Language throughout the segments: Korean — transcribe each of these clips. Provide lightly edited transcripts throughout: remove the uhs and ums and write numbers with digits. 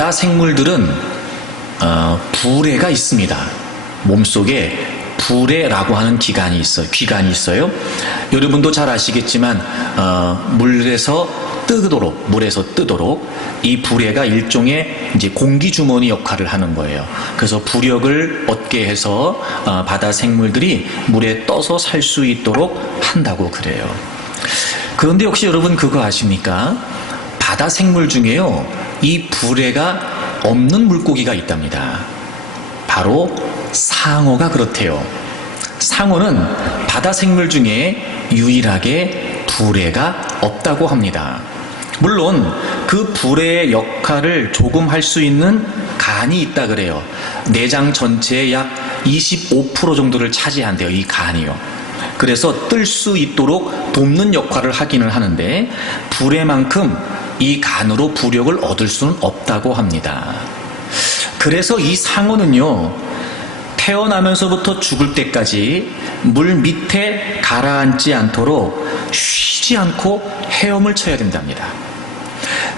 바다 생물들은 부래가 있습니다. 몸속에 부래라고 하는 귀관이 있어요. 여러분도 잘 아시겠지만 물에서 뜨도록 이 부래가 일종의 이제 공기 주머니 역할을 하는 거예요. 그래서 부력을 얻게 해서 바다 생물들이 물에 떠서 살 수 있도록 한다고 그래요. 그런데 혹시 여러분 그거 아십니까? 바다 생물 중에요, 이 부래가 없는 물고기가 있답니다. 바로 상어가 그렇대요. 상어는 바다 생물 중에 유일하게 부래가 없다고 합니다. 물론 그 부래의 역할을 조금 할 수 있는 간이 있다 그래요. 내장 전체의 약 25% 정도를 차지한대요, 이 간이요. 그래서 뜰 수 있도록 돕는 역할을 하기는 하는데 부래만큼 이 간으로 부력을 얻을 수는 없다고 합니다. 그래서 이 상어는요, 태어나면서부터 죽을 때까지 물 밑에 가라앉지 않도록 쉬지 않고 헤엄을 쳐야 된답니다.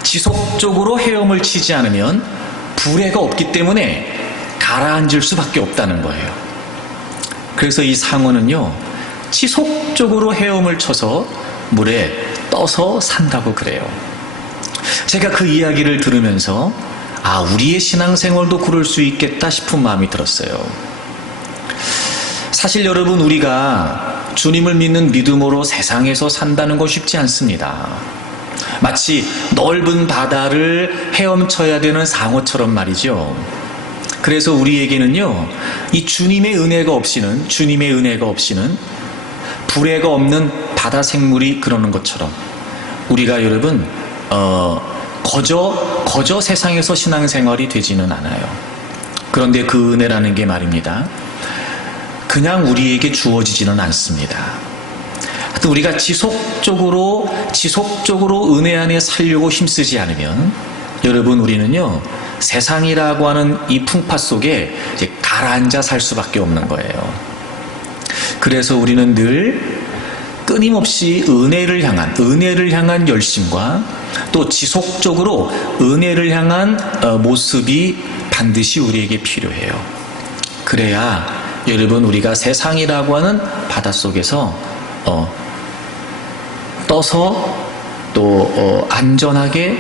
지속적으로 헤엄을 치지 않으면 부래가 없기 때문에 가라앉을 수밖에 없다는 거예요. 그래서 이 상어는요, 지속적으로 헤엄을 쳐서 물에 떠서 산다고 그래요. 제가 그 이야기를 들으면서 우리의 신앙생활도 그럴 수 있겠다 싶은 마음이 들었어요. 사실 여러분, 우리가 주님을 믿는 믿음으로 세상에서 산다는 건 쉽지 않습니다. 마치 넓은 바다를 헤엄쳐야 되는 상어처럼 말이죠. 그래서 우리에게는요, 이 주님의 은혜가 없이는 부래가 없는 바다 생물이 그러는 것처럼 우리가 여러분 거저 세상에서 신앙생활이 되지는 않아요. 그런데 그 은혜라는 게 말입니다, 그냥 우리에게 주어지지는 않습니다. 하여튼 우리가 지속적으로 은혜 안에 살려고 힘쓰지 않으면 여러분, 우리는요, 세상이라고 하는 이 풍파 속에 이제 가라앉아 살 수밖에 없는 거예요. 그래서 우리는 늘 끊임없이 은혜를 향한 열심과 또 지속적으로 은혜를 향한 모습이 반드시 우리에게 필요해요. 그래야 여러분, 우리가 세상이라고 하는 바닷속에서 떠서 또 안전하게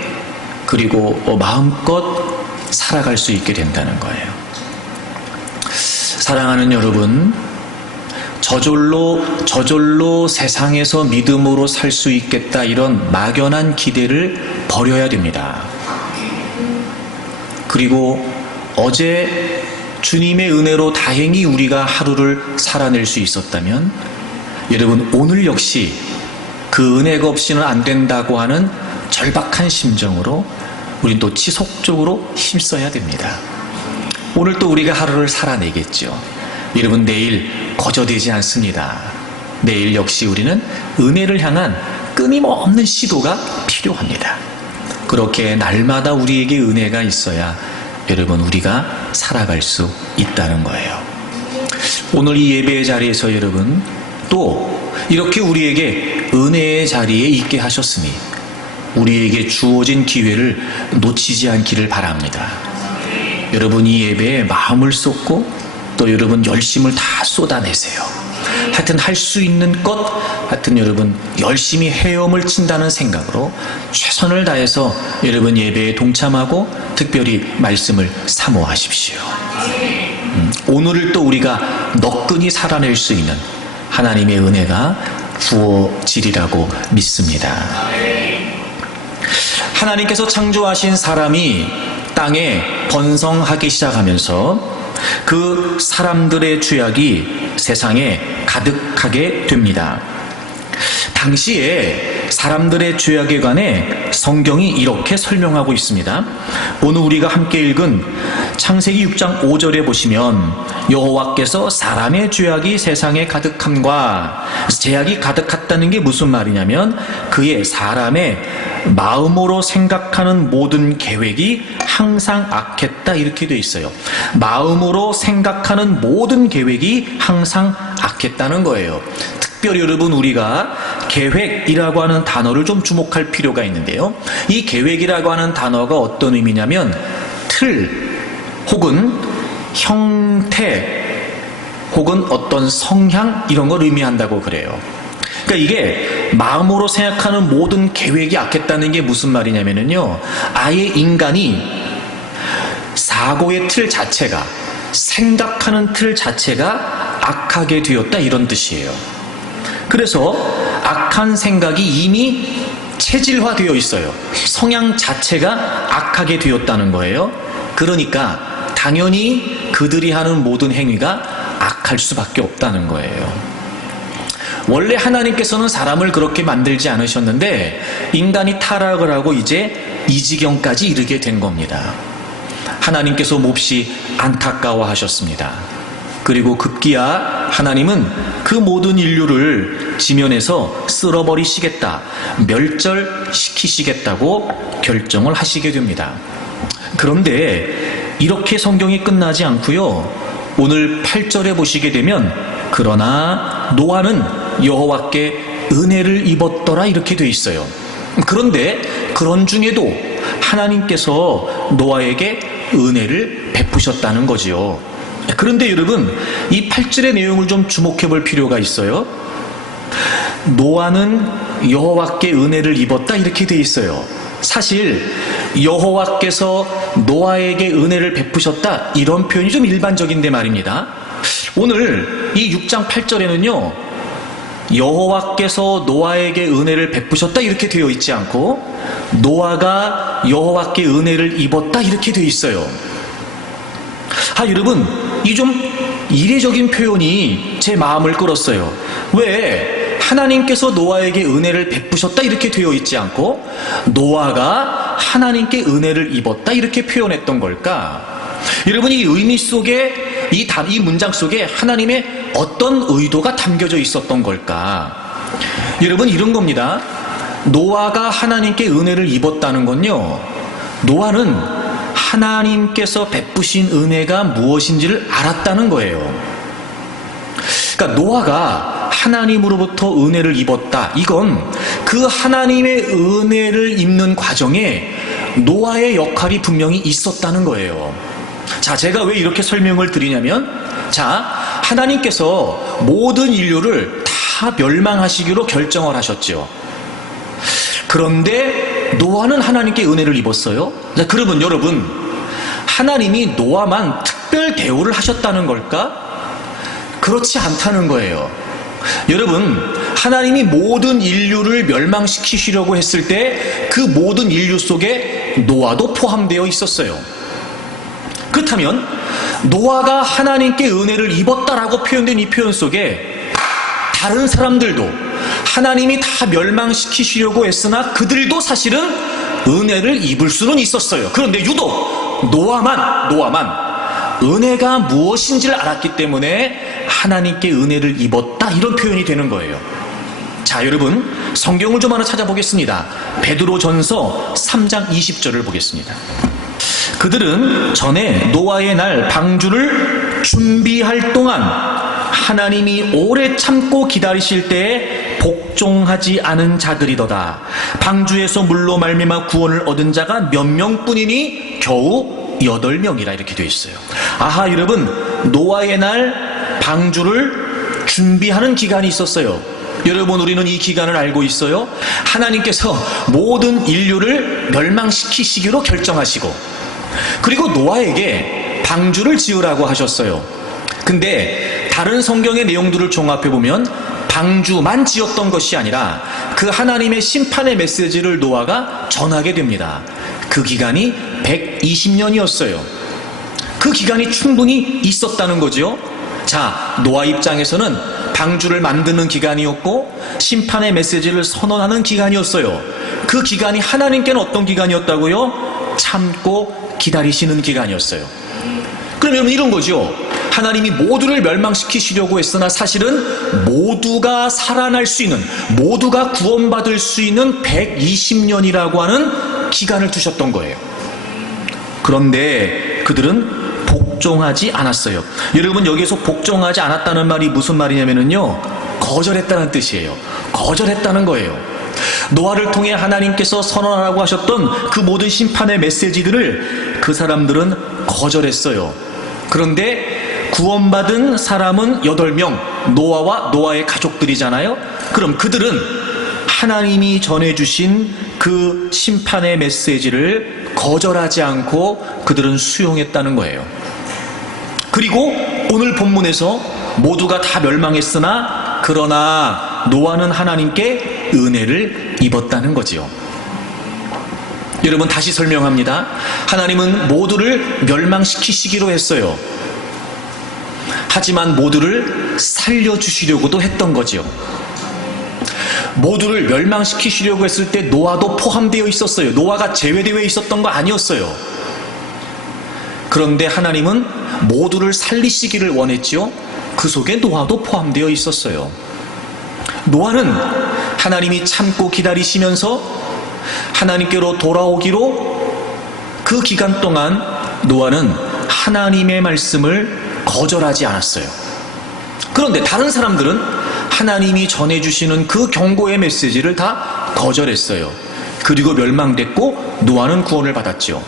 그리고 마음껏 살아갈 수 있게 된다는 거예요. 사랑하는 여러분, 저절로 세상에서 믿음으로 살 수 있겠다, 이런 막연한 기대를 버려야 됩니다. 그리고 어제 주님의 은혜로 다행히 우리가 하루를 살아낼 수 있었다면 여러분, 오늘 역시 그 은혜가 없이는 안 된다고 하는 절박한 심정으로 우린 또 지속적으로 힘써야 됩니다. 오늘 또 우리가 하루를 살아내겠죠. 여러분, 내일 거저되지 않습니다. 내일 역시 우리는 은혜를 향한 끊임없는 시도가 필요합니다. 그렇게 날마다 우리에게 은혜가 있어야 여러분, 우리가 살아갈 수 있다는 거예요. 오늘 이 예배의 자리에서 여러분, 또 이렇게 우리에게 은혜의 자리에 있게 하셨으니 우리에게 주어진 기회를 놓치지 않기를 바랍니다. 여러분, 이 예배에 마음을 쏟고 또 여러분 열심을 다 쏟아내세요. 하여튼 할 수 있는 것, 하여튼 여러분 열심히 헤엄을 친다는 생각으로 최선을 다해서 여러분 예배에 동참하고 특별히 말씀을 사모하십시오. 오늘을 또 우리가 너끈히 살아낼 수 있는 하나님의 은혜가 부어지리라고 믿습니다. 하나님께서 창조하신 사람이 땅에 번성하기 시작하면서 그 사람들의 죄악이 세상에 가득하게 됩니다. 당시에 사람들의 죄악에 관해 성경이 이렇게 설명하고 있습니다. 오늘 우리가 함께 읽은 창세기 6장 5절에 보시면 여호와께서 사람의 죄악이 세상에 가득함과, 죄악이 가득했다는 게 무슨 말이냐면 그의 사람의 마음으로 생각하는 모든 계획이 항상 악했다, 이렇게 돼 있어요. 마음으로 생각하는 모든 계획이 항상 악했다는 거예요. 특별히 여러분, 우리가 계획이라고 하는 단어를 좀 주목할 필요가 있는데요, 이 계획이라고 하는 단어가 어떤 의미냐면 틀 혹은 형태 혹은 어떤 성향 이런 걸 의미한다고 그래요. 그러니까 이게 마음으로 생각하는 모든 계획이 악했다는 게 무슨 말이냐면요, 아예 인간이 사고의 틀 자체가, 생각하는 틀 자체가 악하게 되었다 이런 뜻이에요. 그래서 악한 생각이 이미 체질화되어 있어요. 성향 자체가 악하게 되었다는 거예요. 그러니까 당연히 그들이 하는 모든 행위가 악할 수밖에 없다는 거예요. 원래 하나님께서는 사람을 그렇게 만들지 않으셨는데 인간이 타락을 하고 이제 이 지경까지 이르게 된 겁니다. 하나님께서 몹시 안타까워하셨습니다. 그리고 급기야 하나님은 그 모든 인류를 지면에서 쓸어버리시겠다, 멸절시키시겠다고 결정을 하시게 됩니다. 그런데 이렇게 성경이 끝나지 않고요, 오늘 8절에 보시게 되면 그러나 노아는 여호와께 은혜를 입었더라 이렇게 돼 있어요. 그런데 그런 중에도 하나님께서 노아에게 은혜를 베푸셨다는 거지요. 그런데 여러분, 이 8절의 내용을 좀 주목해 볼 필요가 있어요. 노아는 여호와께 은혜를 입었다 이렇게 돼 있어요. 사실 여호와께서 노아에게 은혜를 베푸셨다 이런 표현이 좀 일반적인데 말입니다. 오늘 이 6장 8절에는요 여호와께서 노아에게 은혜를 베푸셨다 이렇게 되어 있지 않고 노아가 여호와께 은혜를 입었다 이렇게 되어 있어요. 여러분, 이 좀 이례적인 표현이 제 마음을 끌었어요. 왜 하나님께서 노아에게 은혜를 베푸셨다 이렇게 되어 있지 않고 노아가 하나님께 은혜를 입었다 이렇게 표현했던 걸까? 여러분, 이 의미 속에 이 문장 속에 하나님의 어떤 의도가 담겨져 있었던 걸까? 여러분, 이런 겁니다. 노아가 하나님께 은혜를 입었다는 건요, 노아는 하나님께서 베푸신 은혜가 무엇인지를 알았다는 거예요. 그러니까 노아가 하나님으로부터 은혜를 입었다, 이건 그 하나님의 은혜를 입는 과정에 노아의 역할이 분명히 있었다는 거예요. 자, 제가 왜 이렇게 설명을 드리냐면, 자, 하나님께서 모든 인류를 다 멸망하시기로 결정을 하셨죠. 그런데 노아는 하나님께 은혜를 입었어요. 자, 그러면 여러분, 하나님이 노아만 특별 대우를 하셨다는 걸까? 그렇지 않다는 거예요. 여러분, 하나님이 모든 인류를 멸망시키시려고 했을 때 그 모든 인류 속에 노아도 포함되어 있었어요. 그렇다면 노아가 하나님께 은혜를 입었다라고 표현된 이 표현 속에 다른 사람들도 하나님이 다 멸망시키시려고 했으나 그들도 사실은 은혜를 입을 수는 있었어요. 그런데 유독 노아만 은혜가 무엇인지를 알았기 때문에 하나님께 은혜를 입었다 이런 표현이 되는 거예요. 자, 여러분, 성경을 좀 하나 찾아보겠습니다. 베드로전서 3장 20절을 보겠습니다. 그들은 전에 노아의 날 방주를 준비할 동안 하나님이 오래 참고 기다리실 때에 복종하지 않은 자들이더다. 방주에서 물로 말미암아 구원을 얻은 자가 몇 명뿐이니 겨우 8명이라 이렇게 되어 있어요. 여러분, 노아의 날 방주를 준비하는 기간이 있었어요. 여러분, 우리는 이 기간을 알고 있어요. 하나님께서 모든 인류를 멸망시키시기로 결정하시고, 그리고 노아에게 방주를 지으라고 하셨어요. 근데 다른 성경의 내용들을 종합해보면 방주만 지었던 것이 아니라 그 하나님의 심판의 메시지를 노아가 전하게 됩니다. 그 기간이 120년이었어요. 그 기간이 충분히 있었다는 거죠. 자, 노아 입장에서는 방주를 만드는 기간이었고 심판의 메시지를 선언하는 기간이었어요. 그 기간이 하나님께는 어떤 기간이었다고요? 참고 기다리시는 기간이었어요. 그러면 이런 거죠. 하나님이 모두를 멸망시키시려고 했으나 사실은 모두가 살아날 수 있는, 모두가 구원받을 수 있는 120년이라고 하는 기간을 두셨던 거예요. 그런데 그들은 복종하지 않았어요. 여러분, 여기서 복종하지 않았다는 말이 무슨 말이냐면요, 거절했다는 뜻이에요. 거절했다는 거예요. 노아를 통해 하나님께서 선언하라고 하셨던 그 모든 심판의 메시지들을 그 사람들은 거절했어요. 그런데 구원받은 사람은 8명, 노아와 노아의 가족들이잖아요. 그럼 그들은 하나님이 전해주신 그 심판의 메시지를 거절하지 않고 그들은 수용했다는 거예요. 그리고 오늘 본문에서 모두가 다 멸망했으나 그러나 노아는 하나님께 은혜를 입었다는 거지요. 여러분, 다시 설명합니다. 하나님은 모두를 멸망시키시기로 했어요. 하지만 모두를 살려주시려고도 했던 거지요. 모두를 멸망시키시려고 했을 때 노아도 포함되어 있었어요. 노아가 제외되어 있었던 거 아니었어요. 그런데 하나님은 모두를 살리시기를 원했지요. 그 속에 노아도 포함되어 있었어요. 노아는 하나님이 참고 기다리시면서 하나님께로 돌아오기로 그 기간 동안 노아는 하나님의 말씀을 거절하지 않았어요. 그런데 다른 사람들은 하나님이 전해주시는 그 경고의 메시지를 다 거절했어요. 그리고 멸망됐고 노아는 구원을 받았죠.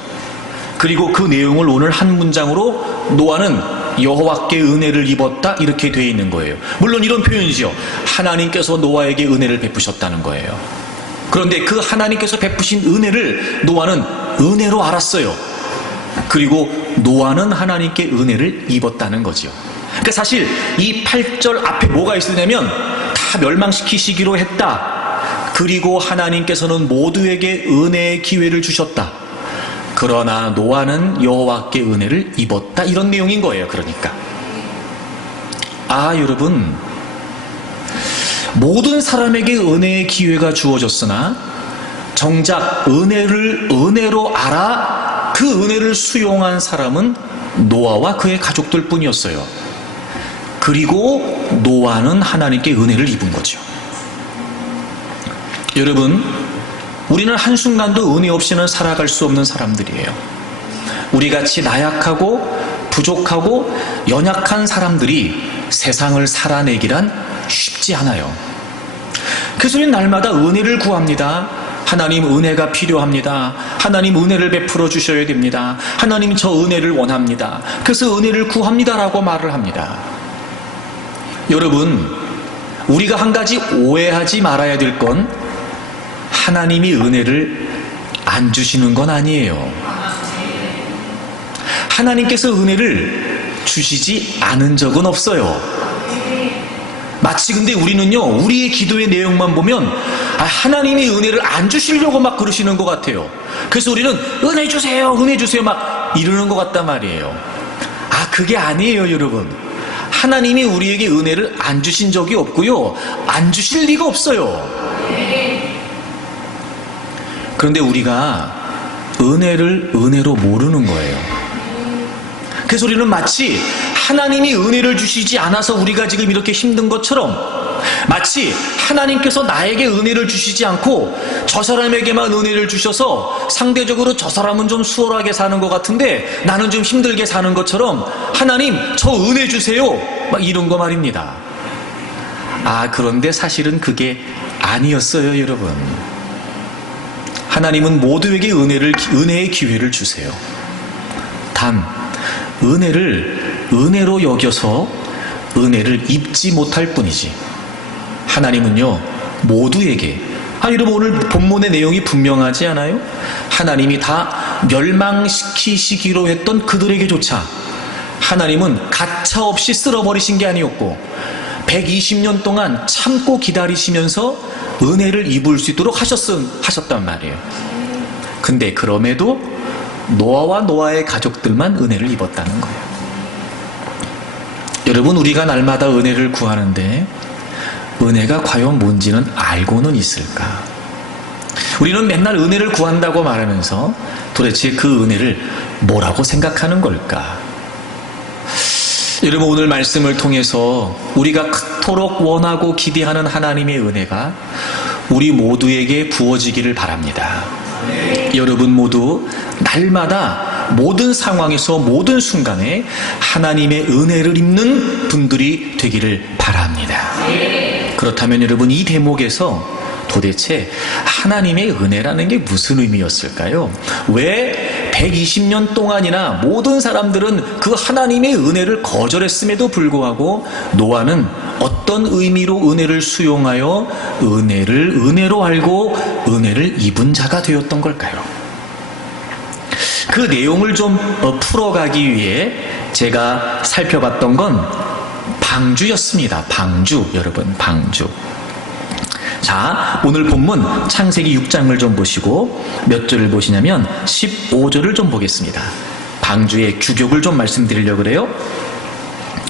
그리고 그 내용을 오늘 한 문장으로 노아는 여호와께 은혜를 입었다 이렇게 되어 있는 거예요. 물론 이런 표현이죠. 하나님께서 노아에게 은혜를 베푸셨다는 거예요. 그런데 그 하나님께서 베푸신 은혜를 노아는 은혜로 알았어요. 그리고 노아는 하나님께 은혜를 입었다는 거죠. 그러니까 사실 이 8절 앞에 뭐가 있으냐면 다 멸망시키시기로 했다. 그리고 하나님께서는 모두에게 은혜의 기회를 주셨다. 그러나 노아는 여호와께 은혜를 입었다. 이런 내용인 거예요. 그러니까 여러분, 모든 사람에게 은혜의 기회가 주어졌으나 정작 은혜를 은혜로 알아 그 은혜를 수용한 사람은 노아와 그의 가족들 뿐이었어요. 그리고 노아는 하나님께 은혜를 입은 거죠. 여러분, 우리는 한순간도 은혜 없이는 살아갈 수 없는 사람들이에요. 우리같이 나약하고 부족하고 연약한 사람들이 세상을 살아내기란 쉽지 않아요. 그래서 우리는 날마다 은혜를 구합니다. 하나님, 은혜가 필요합니다. 하나님, 은혜를 베풀어 주셔야 됩니다. 하나님, 저 은혜를 원합니다. 그래서 은혜를 구합니다라고 말을 합니다. 여러분, 우리가 한 가지 오해하지 말아야 될 건 하나님이 은혜를 안 주시는 건 아니에요. 하나님께서 은혜를 주시지 않은 적은 없어요. 마치 근데 우리는요, 우리의 기도의 내용만 보면 하나님이 은혜를 안 주시려고 막 그러시는 것 같아요. 그래서 우리는 은혜 주세요, 은혜 주세요 막 이러는 것 같단 말이에요. 그게 아니에요, 여러분. 하나님이 우리에게 은혜를 안 주신 적이 없고요, 안 주실 리가 없어요. 그런데 우리가 은혜를 은혜로 모르는 거예요. 그래서 우리는 마치 하나님이 은혜를 주시지 않아서 우리가 지금 이렇게 힘든 것처럼, 마치 하나님께서 나에게 은혜를 주시지 않고 저 사람에게만 은혜를 주셔서 상대적으로 저 사람은 좀 수월하게 사는 것 같은데 나는 좀 힘들게 사는 것처럼 하나님, 저 은혜 주세요 막 이런 거 말입니다. 그런데 사실은 그게 아니었어요, 여러분. 하나님은 모두에게 은혜의 기회를 주세요. 단 은혜를 은혜로 여겨서 은혜를 입지 못할 뿐이지, 하나님은요 모두에게, 여러분 오늘 본문의 내용이 분명하지 않아요? 하나님이 다 멸망시키시기로 했던 그들에게조차 하나님은 가차없이 쓸어버리신 게 아니었고 120년 동안 참고 기다리시면서 은혜를 입을 수 있도록 하셨단 말이에요. 근데 그럼에도 노아와 노아의 가족들만 은혜를 입었다는 거예요. 여러분, 우리가 날마다 은혜를 구하는데 은혜가 과연 뭔지는 알고는 있을까? 우리는 맨날 은혜를 구한다고 말하면서 도대체 그 은혜를 뭐라고 생각하는 걸까? 여러분, 오늘 말씀을 통해서 우리가 그토록 원하고 기대하는 하나님의 은혜가 우리 모두에게 부어지기를 바랍니다. 여러분 모두 날마다 모든 상황에서 모든 순간에 하나님의 은혜를 입는 분들이 되기를 바랍니다. 그렇다면 여러분, 이 대목에서 도대체 하나님의 은혜라는 게 무슨 의미였을까요? 왜 120년 동안이나 모든 사람들은 그 하나님의 은혜를 거절했음에도 불구하고 노아는 어떤 의미로 은혜를 수용하여 은혜를 은혜로 알고 은혜를 입은 자가 되었던 걸까요? 그 내용을 좀 풀어가기 위해 제가 살펴봤던 건 방주였습니다. 방주, 여러분, 방주. 자, 오늘 본문 창세기 6장을 좀 보시고 몇 절을 보시냐면 15절을 좀 보겠습니다. 방주의 규격을 좀 말씀드리려고 그래요.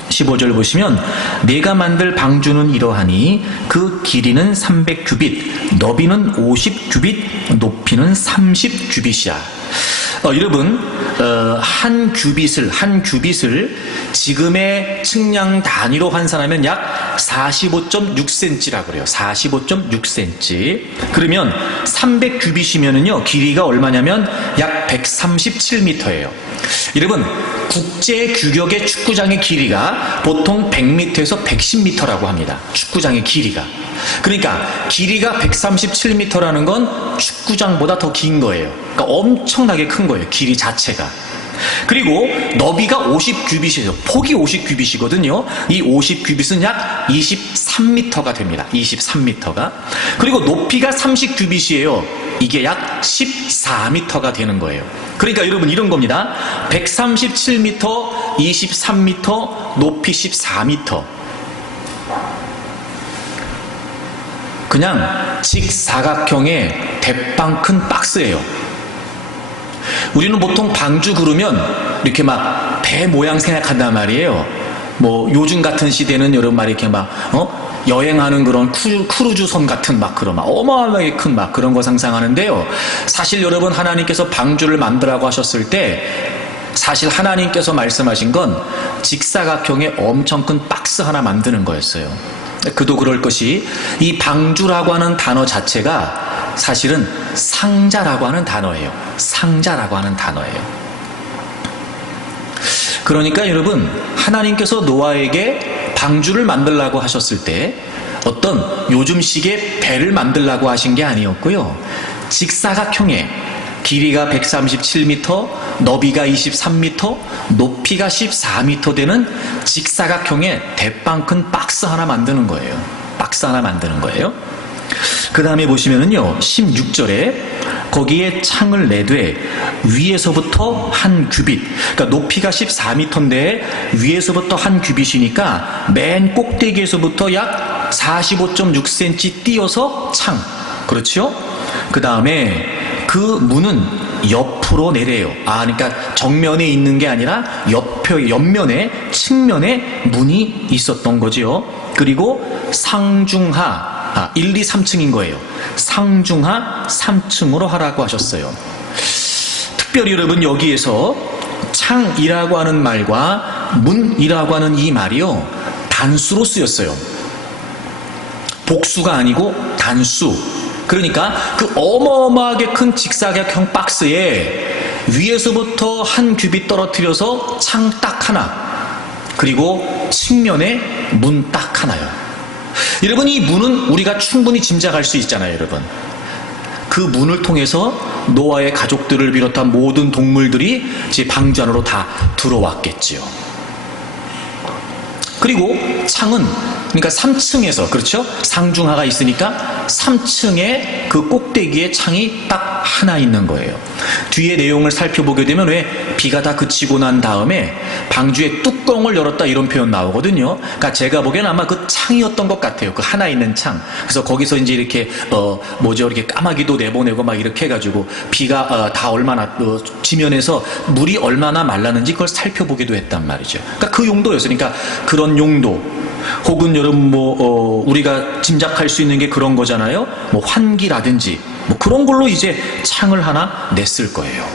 15절 보시면 내가 만들 방주는 이러하니 그 길이는 300규빗, 너비는 50규빗, 높이는 30규빗이야. 여러분, 한 규빗을 지금의 측량 단위로 환산하면 약 45.6cm라고 그래요. 45.6cm. 그러면 300규빗이면은요, 길이가 얼마냐면 약 137m예요. 여러분, 국제 규격의 축구장의 길이가 보통 100m에서 110m라고 합니다. 축구장의 길이가. 그러니까 길이가 137m라는 건 축구장보다 더 긴 거예요. 그러니까 엄청나게 큰 거예요. 길이 자체가. 그리고 너비가 50규빗이에요. 폭이 50규빗이거든요. 이 50규빗은 약 23m가 됩니다. 23m가. 그리고 높이가 30규빗이에요. 이게 약 14m가 되는 거예요. 그러니까 여러분 이런 겁니다. 137m, 23m, 높이 14m. 그냥 직사각형의 대빵 큰 박스예요. 우리는 보통 방주 그러면 이렇게 막 배 모양 생각한단 말이에요. 뭐 요즘 같은 시대는 여러분 말 이렇게 막 여행하는 그런 크루즈선 같은 막 그런 막 어마어마하게 큰 막 그런 거 상상하는데요. 사실 여러분 하나님께서 방주를 만들라고 하셨을 때 사실 하나님께서 말씀하신 건 직사각형의 엄청 큰 박스 하나 만드는 거였어요. 그도 그럴 것이 이 방주라고 하는 단어 자체가 사실은 상자라고 하는 단어예요. 상자라고 하는 단어예요. 그러니까 여러분 하나님께서 노아에게 방주를 만들라고 하셨을 때 어떤 요즘식의 배를 만들라고 하신 게 아니었고요. 직사각형의 길이가 137m, 너비가 23m, 높이가 14m 되는 직사각형의 대빵 큰 박스 하나 만드는 거예요. 박스 하나 만드는 거예요. 그 다음에 보시면은요, 16절에 거기에 창을 내되 위에서부터 한 규빗, 그러니까 높이가 14m인데 위에서부터 한 규빗이니까 맨 꼭대기에서부터 약 45.6cm 띄어서 창. 그렇죠? 그 다음에 그 문은 옆으로 내려요. 그러니까 정면에 있는 게 아니라 옆면에, 측면에 문이 있었던 거지요. 그리고 상중하, 1, 2, 3층인 거예요. 상중하 3층으로 하라고 하셨어요. 특별히 여러분 여기에서 창이라고 하는 말과 문이라고 하는 이 말이요, 단수로 쓰였어요. 복수가 아니고 단수. 그러니까 그 어마어마하게 큰 직사각형 박스에 위에서부터 한 규빗 떨어뜨려서 창 딱 하나, 그리고 측면에 문 딱 하나요. 여러분 이 문은 우리가 충분히 짐작할 수 있잖아요. 여러분 그 문을 통해서 노아의 가족들을 비롯한 모든 동물들이 제 방주 안으로 다 들어왔겠지요. 그리고 창은 그러니까 3층에서, 그렇죠? 상중하가 있으니까 3층에 그 꼭대기에 창이 딱 하나 있는 거예요. 뒤에 내용을 살펴보게 되면 왜 비가 다 그치고 난 다음에 방주의 뚜껑을 열었다 이런 표현 나오거든요. 그러니까 제가 보기에는 아마 그 창이었던 것 같아요. 그 하나 있는 창. 그래서 거기서 이제 이렇게 이렇게 까마귀도 내보내고 막 이렇게 해가지고 비가 다 얼마나 지면에서 물이 얼마나 말랐는지 그걸 살펴보기도 했단 말이죠. 그러니까 그 용도였어요. 그러니까 그런 용도. 혹은 여러분 우리가 짐작할 수 있는 게 그런 거잖아요. 뭐 환기라든지 뭐 그런 걸로 이제 창을 하나 냈을 거예요.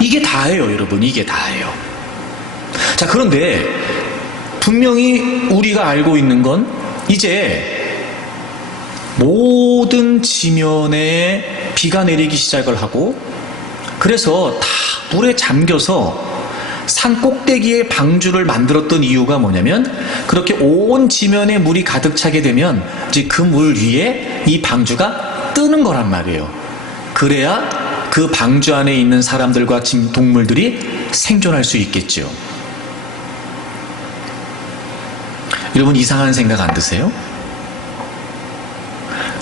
이게 다예요, 여러분. 이게 다예요. 자, 그런데 분명히 우리가 알고 있는 건 이제 모든 지면에 비가 내리기 시작을 하고, 그래서 다 물에 잠겨서 산 꼭대기에 방주를 만들었던 이유가 뭐냐면, 그렇게 온 지면에 물이 가득 차게 되면 이제 그 물 위에 이 방주가 뜨는 거란 말이에요. 그래야 그 방주 안에 있는 사람들과 동물들이 생존할 수 있겠죠. 여러분, 이상한 생각 안 드세요?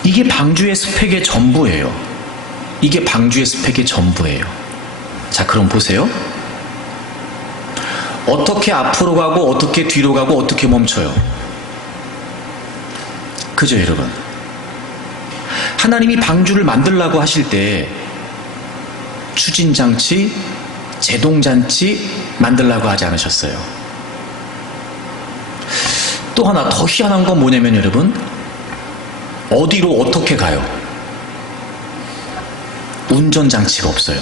이게 방주의 스펙의 전부예요. 이게 방주의 스펙의 전부예요. 자, 그럼 보세요. 어떻게 앞으로 가고 어떻게 뒤로 가고 어떻게 멈춰요? 그죠, 여러분? 하나님이 방주를 만들라고 하실 때 추진장치, 제동장치 만들라고 하지 않으셨어요. 또 하나 더 희한한 건 뭐냐면 여러분, 어디로 어떻게 가요? 운전장치가 없어요.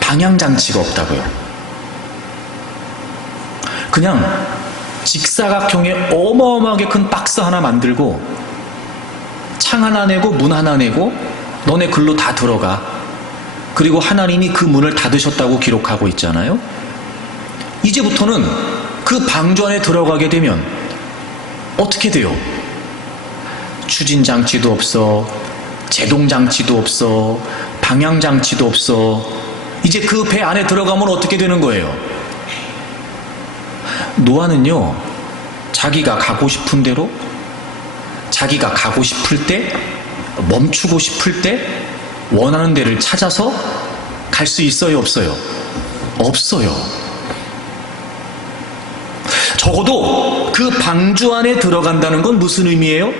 방향장치가 없다고요. 그냥 직사각형의 어마어마하게 큰 박스 하나 만들고 창 하나 내고 문 하나 내고 너네 글로 다 들어가. 그리고 하나님이 그 문을 닫으셨다고 기록하고 있잖아요. 이제부터는 그 방주 안에 들어가게 되면 어떻게 돼요? 추진장치도 없어, 제동장치도 없어, 방향장치도 없어. 이제 그 배 안에 들어가면 어떻게 되는 거예요? 노아는요, 자기가 가고 싶은 대로, 자기가 가고 싶을 때, 멈추고 싶을 때 원하는 데를 찾아서 갈 수 있어요, 없어요? 없어요. 적어도 그 방주 안에 들어간다는 건 무슨 의미예요?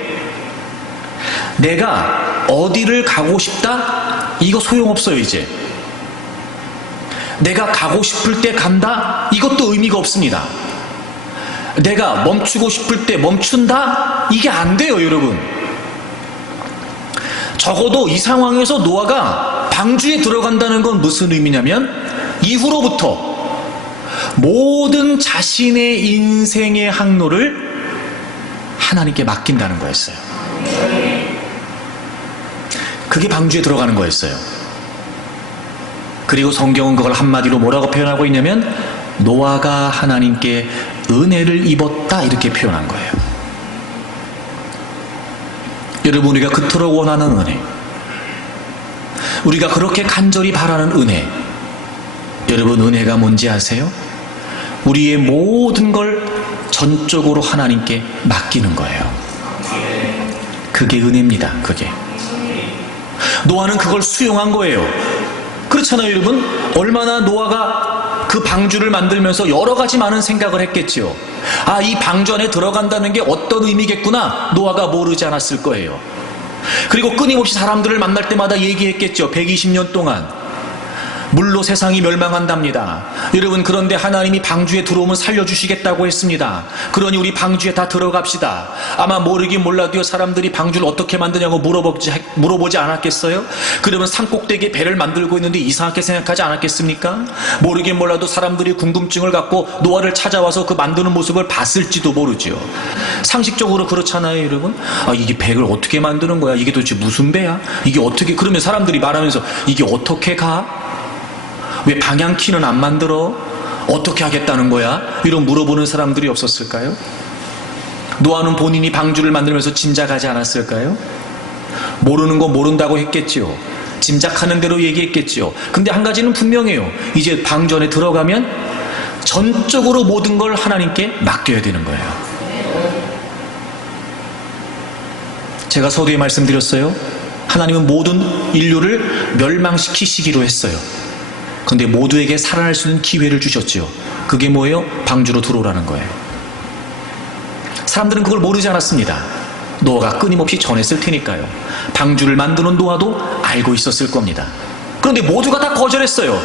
내가 어디를 가고 싶다? 이거 소용없어요, 이제. 내가 가고 싶을 때 간다? 이것도 의미가 없습니다. 내가 멈추고 싶을 때 멈춘다? 이게 안 돼요, 여러분. 적어도 이 상황에서 노아가 방주에 들어간다는 건 무슨 의미냐면, 이후로부터 모든 자신의 인생의 항로를 하나님께 맡긴다는 거였어요. 그게 방주에 들어가는 거였어요. 그리고 성경은 그걸 한마디로 뭐라고 표현하고 있냐면, 노아가 하나님께 은혜를 입었다, 이렇게 표현한 거예요. 여러분, 우리가 그토록 원하는 은혜, 우리가 그렇게 간절히 바라는 은혜, 여러분, 은혜가 뭔지 아세요? 우리의 모든 걸 전적으로 하나님께 맡기는 거예요. 그게 은혜입니다. 그게. 노아는 그걸 수용한 거예요. 그렇잖아요, 여러분. 얼마나 노아가 그 방주를 만들면서 여러 가지 많은 생각을 했겠지요. 아, 이 방주 안에 들어간다는 게 어떤 의미겠구나, 노아가 모르지 않았을 거예요. 그리고 끊임없이 사람들을 만날 때마다 얘기했겠죠. 120년 동안 물로 세상이 멸망한답니다. 여러분, 그런데 하나님이 방주에 들어오면 살려주시겠다고 했습니다. 그러니 우리 방주에 다 들어갑시다. 아마 모르긴 몰라도요, 사람들이 방주를 어떻게 만드냐고 물어보지 않았겠어요? 그러면 산꼭대기에 배를 만들고 있는데 이상하게 생각하지 않았겠습니까? 모르긴 몰라도 사람들이 궁금증을 갖고 노아를 찾아와서 그 만드는 모습을 봤을지도 모르죠. 상식적으로 그렇잖아요, 여러분. 아, 이게 배를 어떻게 만드는 거야? 이게 도대체 무슨 배야? 이게 어떻게, 그러면 사람들이 말하면서 이게 어떻게 가? 왜 방향키는 안 만들어? 어떻게 하겠다는 거야? 이런 물어보는 사람들이 없었을까요? 노아는 본인이 방주를 만들면서 짐작하지 않았을까요? 모르는 거 모른다고 했겠지요. 짐작하는 대로 얘기했겠지요. 근데 한 가지는 분명해요. 이제 방주 안에 들어가면 전적으로 모든 걸 하나님께 맡겨야 되는 거예요. 제가 서두에 말씀드렸어요. 하나님은 모든 인류를 멸망시키시기로 했어요. 근데 모두에게 살아날 수 있는 기회를 주셨죠. 그게 뭐예요? 방주로 들어오라는 거예요. 사람들은 그걸 모르지 않았습니다. 노아가 끊임없이 전했을 테니까요. 방주를 만드는 노아도 알고 있었을 겁니다. 그런데 모두가 다 거절했어요.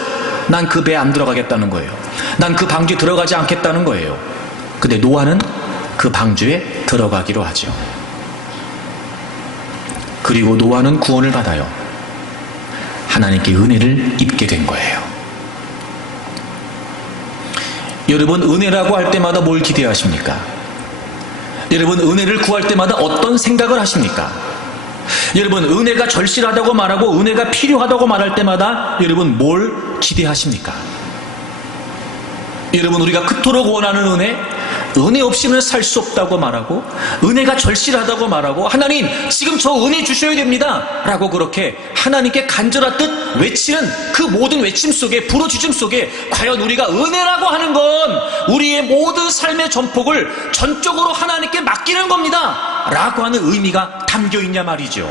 난 그 배에 안 들어가겠다는 거예요. 난 그 방주에 들어가지 않겠다는 거예요. 근데 노아는 그 방주에 들어가기로 하죠. 그리고 노아는 구원을 받아요. 하나님께 은혜를 입게 된 거예요. 여러분, 은혜라고 할 때마다 뭘 기대하십니까? 여러분, 은혜를 구할 때마다 어떤 생각을 하십니까? 여러분, 은혜가 절실하다고 말하고 은혜가 필요하다고 말할 때마다 여러분 뭘 기대하십니까? 여러분, 우리가 그토록 원하는 은혜, 은혜 없이는 살 수 없다고 말하고 은혜가 절실하다고 말하고 하나님 지금 저 은혜 주셔야 됩니다 라고 그렇게 하나님께 간절하듯 외치는 그 모든 외침 속에, 부르짖음 속에 과연 우리가 은혜라고 하는 건 우리의 모든 삶의 전폭을 전적으로 하나님께 맡기는 겁니다 라고 하는 의미가 담겨 있냐 말이죠.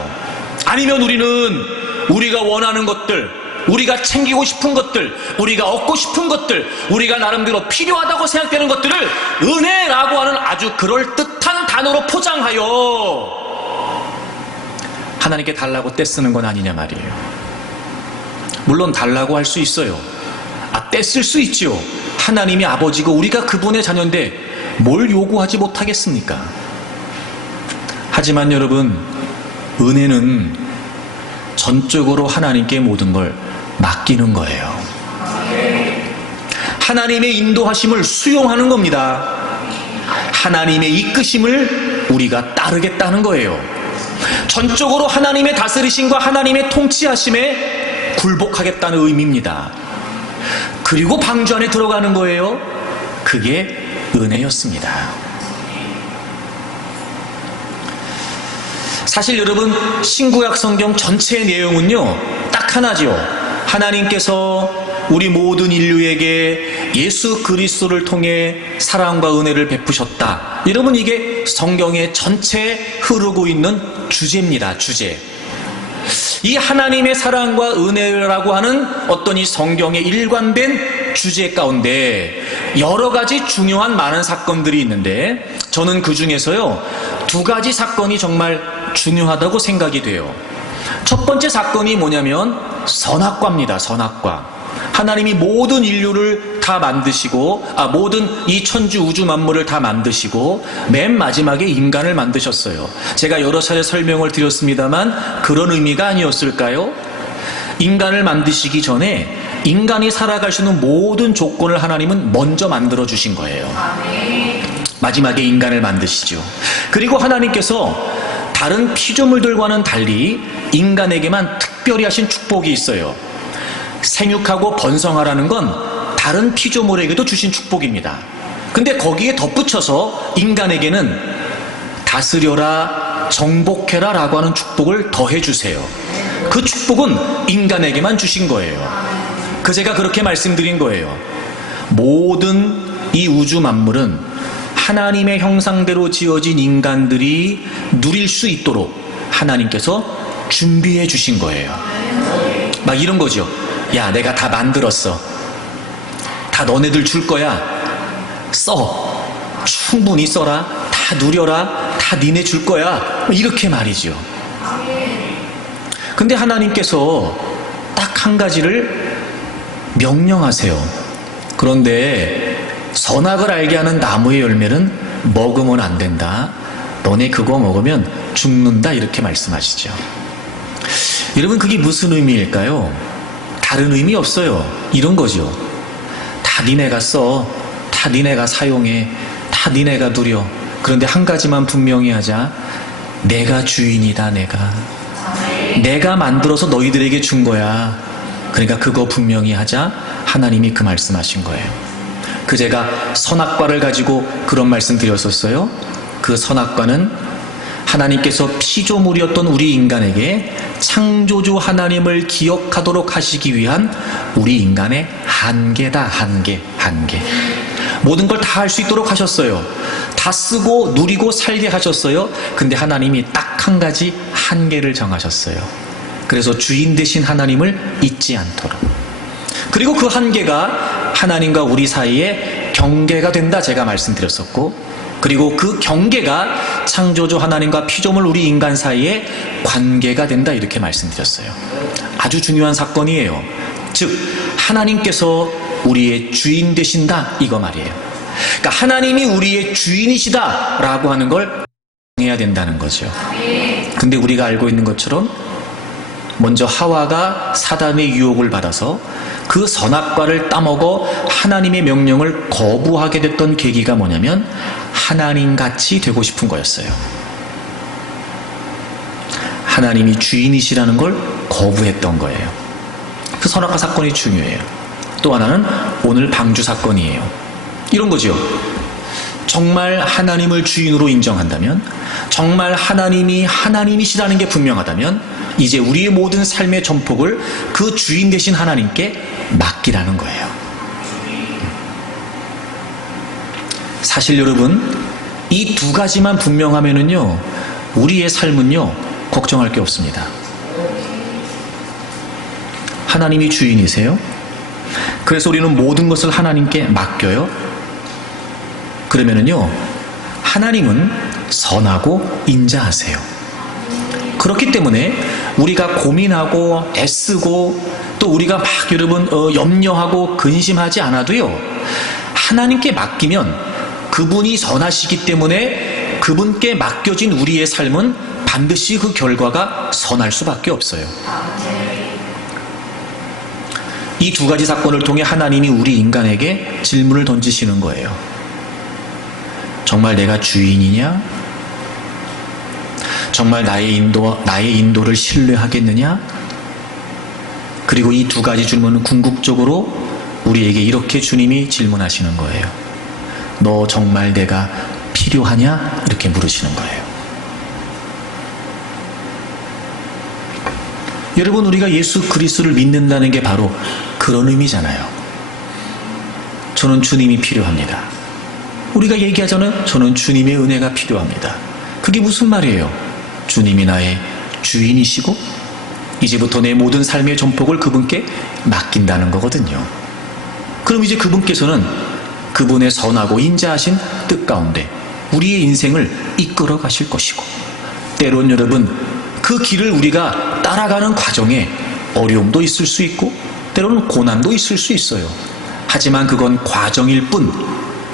아니면 우리는 우리가 원하는 것들, 우리가 챙기고 싶은 것들, 우리가 얻고 싶은 것들, 우리가 나름대로 필요하다고 생각되는 것들을 은혜라고 하는 아주 그럴듯한 단어로 포장하여 하나님께 달라고 떼쓰는 건 아니냐 말이에요. 물론 달라고 할 수 있어요. 떼쓸 수 있죠. 하나님이 아버지고 우리가 그분의 자녀인데 뭘 요구하지 못하겠습니까? 하지만 여러분, 은혜는 전적으로 하나님께 모든 걸 맡기는 거예요. 하나님의 인도하심을 수용하는 겁니다. 하나님의 이끄심을 우리가 따르겠다는 거예요. 전적으로 하나님의 다스리심과 하나님의 통치하심에 굴복하겠다는 의미입니다. 그리고 방주 안에 들어가는 거예요. 그게 은혜였습니다. 사실 여러분, 신구약 성경 전체의 내용은요 딱 하나죠. 하나님께서 우리 모든 인류에게 예수 그리스도를 통해 사랑과 은혜를 베푸셨다. 여러분, 이게 성경의 전체에 흐르고 있는 주제입니다. 주제. 이 하나님의 사랑과 은혜라고 하는 어떤 이 성경의 일관된 주제 가운데 여러 가지 중요한 많은 사건들이 있는데 저는 그 중에서요 2가지 사건이 정말 중요하다고 생각이 돼요. 첫 번째 사건이 뭐냐면 선악과입니다. 선악과. 하나님이 모든 인류를 다 만드시고 모든 이 천주 우주 만물을 다 만드시고 맨 마지막에 인간을 만드셨어요. 제가 여러 차례 설명을 드렸습니다만 그런 의미가 아니었을까요? 인간을 만드시기 전에 인간이 살아갈 수 있는 모든 조건을 하나님은 먼저 만들어 주신 거예요. 마지막에 인간을 만드시죠. 그리고 하나님께서 다른 피조물들과는 달리 인간에게만 특별히 하신 축복이 있어요. 생육하고 번성하라는 건 다른 피조물에게도 주신 축복입니다. 근데 거기에 덧붙여서 인간에게는 다스려라, 정복해라 라고 하는 축복을 더해 주세요. 그 축복은 인간에게만 주신 거예요. 제가 그렇게 말씀드린 거예요. 모든 이 우주 만물은 하나님의 형상대로 지어진 인간들이 누릴 수 있도록 하나님께서 준비해 주신 거예요. 막 이런 거죠. 야, 내가 다 만들었어. 다 너네들 줄 거야. 써. 충분히 써라. 다 누려라. 다 니네 줄 거야. 이렇게 말이죠. 근데 하나님께서 딱 한 가지를 명령하세요. 그런데 선악을 알게 하는 나무의 열매는 먹으면 안 된다. 너네 그거 먹으면 죽는다. 이렇게 말씀하시죠. 여러분, 그게 무슨 의미일까요? 다른 의미 없어요. 이런 거죠. 다 니네가 써. 다 니네가 사용해. 다 니네가 누려. 그런데 한 가지만 분명히 하자. 내가 주인이다. 내가 만들어서 너희들에게 준 거야. 그러니까 그거 분명히 하자. 하나님이 그 말씀하신 거예요. 제가 선악과를 가지고 그런 말씀 드렸었어요. 그 선악과는 하나님께서 피조물이었던 우리 인간에게 창조주 하나님을 기억하도록 하시기 위한 우리 인간의 한계다. 한계. 모든 걸 다 할 수 있도록 하셨어요. 다 쓰고 누리고 살게 하셨어요. 근데 하나님이 딱 한 가지 한계를 정하셨어요. 그래서 주인 되신 하나님을 잊지 않도록. 그리고 그 한계가 하나님과 우리 사이에 경계가 된다. 제가 말씀드렸었고, 그리고 그 경계가 창조주 하나님과 피조물 우리 인간 사이에 관계가 된다. 이렇게 말씀드렸어요. 아주 중요한 사건이에요. 즉 하나님께서 우리의 주인 되신다. 이거 말이에요. 그러니까 하나님이 우리의 주인이시다 라고 하는 걸 해야 된다는 거죠. 근데 우리가 알고 있는 것처럼 먼저 하와가 사단의 유혹을 받아서 그 선악과를 따먹어 하나님의 명령을 거부하게 됐던 계기가 뭐냐면 하나님같이 되고 싶은 거였어요. 하나님이 주인이시라는 걸 거부했던 거예요. 그 선악과 사건이 중요해요. 또 하나는 오늘 방주 사건이에요. 이런 거죠. 정말 하나님을 주인으로 인정한다면, 정말 하나님이 하나님이시라는 게 분명하다면 이제 우리의 모든 삶의 전폭을 그 주인 되신 하나님께 맡기라는 거예요. 사실 여러분, 이 두 가지만 분명하면은요, 우리의 삶은요, 걱정할 게 없습니다. 하나님이 주인이세요. 그래서 우리는 모든 것을 하나님께 맡겨요. 그러면은요, 하나님은 선하고 인자하세요. 그렇기 때문에 우리가 고민하고 애쓰고 또 우리가 막 여러분 염려하고 근심하지 않아도요, 하나님께 맡기면 그분이 선하시기 때문에 그분께 맡겨진 우리의 삶은 반드시 그 결과가 선할 수밖에 없어요. 이 두 가지 사건을 통해 하나님이 우리 인간에게 질문을 던지시는 거예요. 정말 내가 주인이냐? 정말 나의 인도를 신뢰하겠느냐? 그리고 이 두 가지 질문은 궁극적으로 우리에게 이렇게 주님이 질문하시는 거예요. 너 정말 내가 필요하냐? 이렇게 물으시는 거예요. 여러분, 우리가 예수 그리스도를 믿는다는 게 바로 그런 의미잖아요. 저는 주님이 필요합니다. 우리가 얘기하잖아요. 저는 주님의 은혜가 필요합니다. 그게 무슨 말이에요? 주님이 나의 주인이시고 이제부터 내 모든 삶의 전폭을 그분께 맡긴다는 거거든요. 그럼 이제 그분께서는 그분의 선하고 인자하신 뜻 가운데 우리의 인생을 이끌어 가실 것이고, 때론 여러분, 그 길을 우리가 따라가는 과정에 어려움도 있을 수 있고 때로는 고난도 있을 수 있어요. 하지만 그건 과정일 뿐,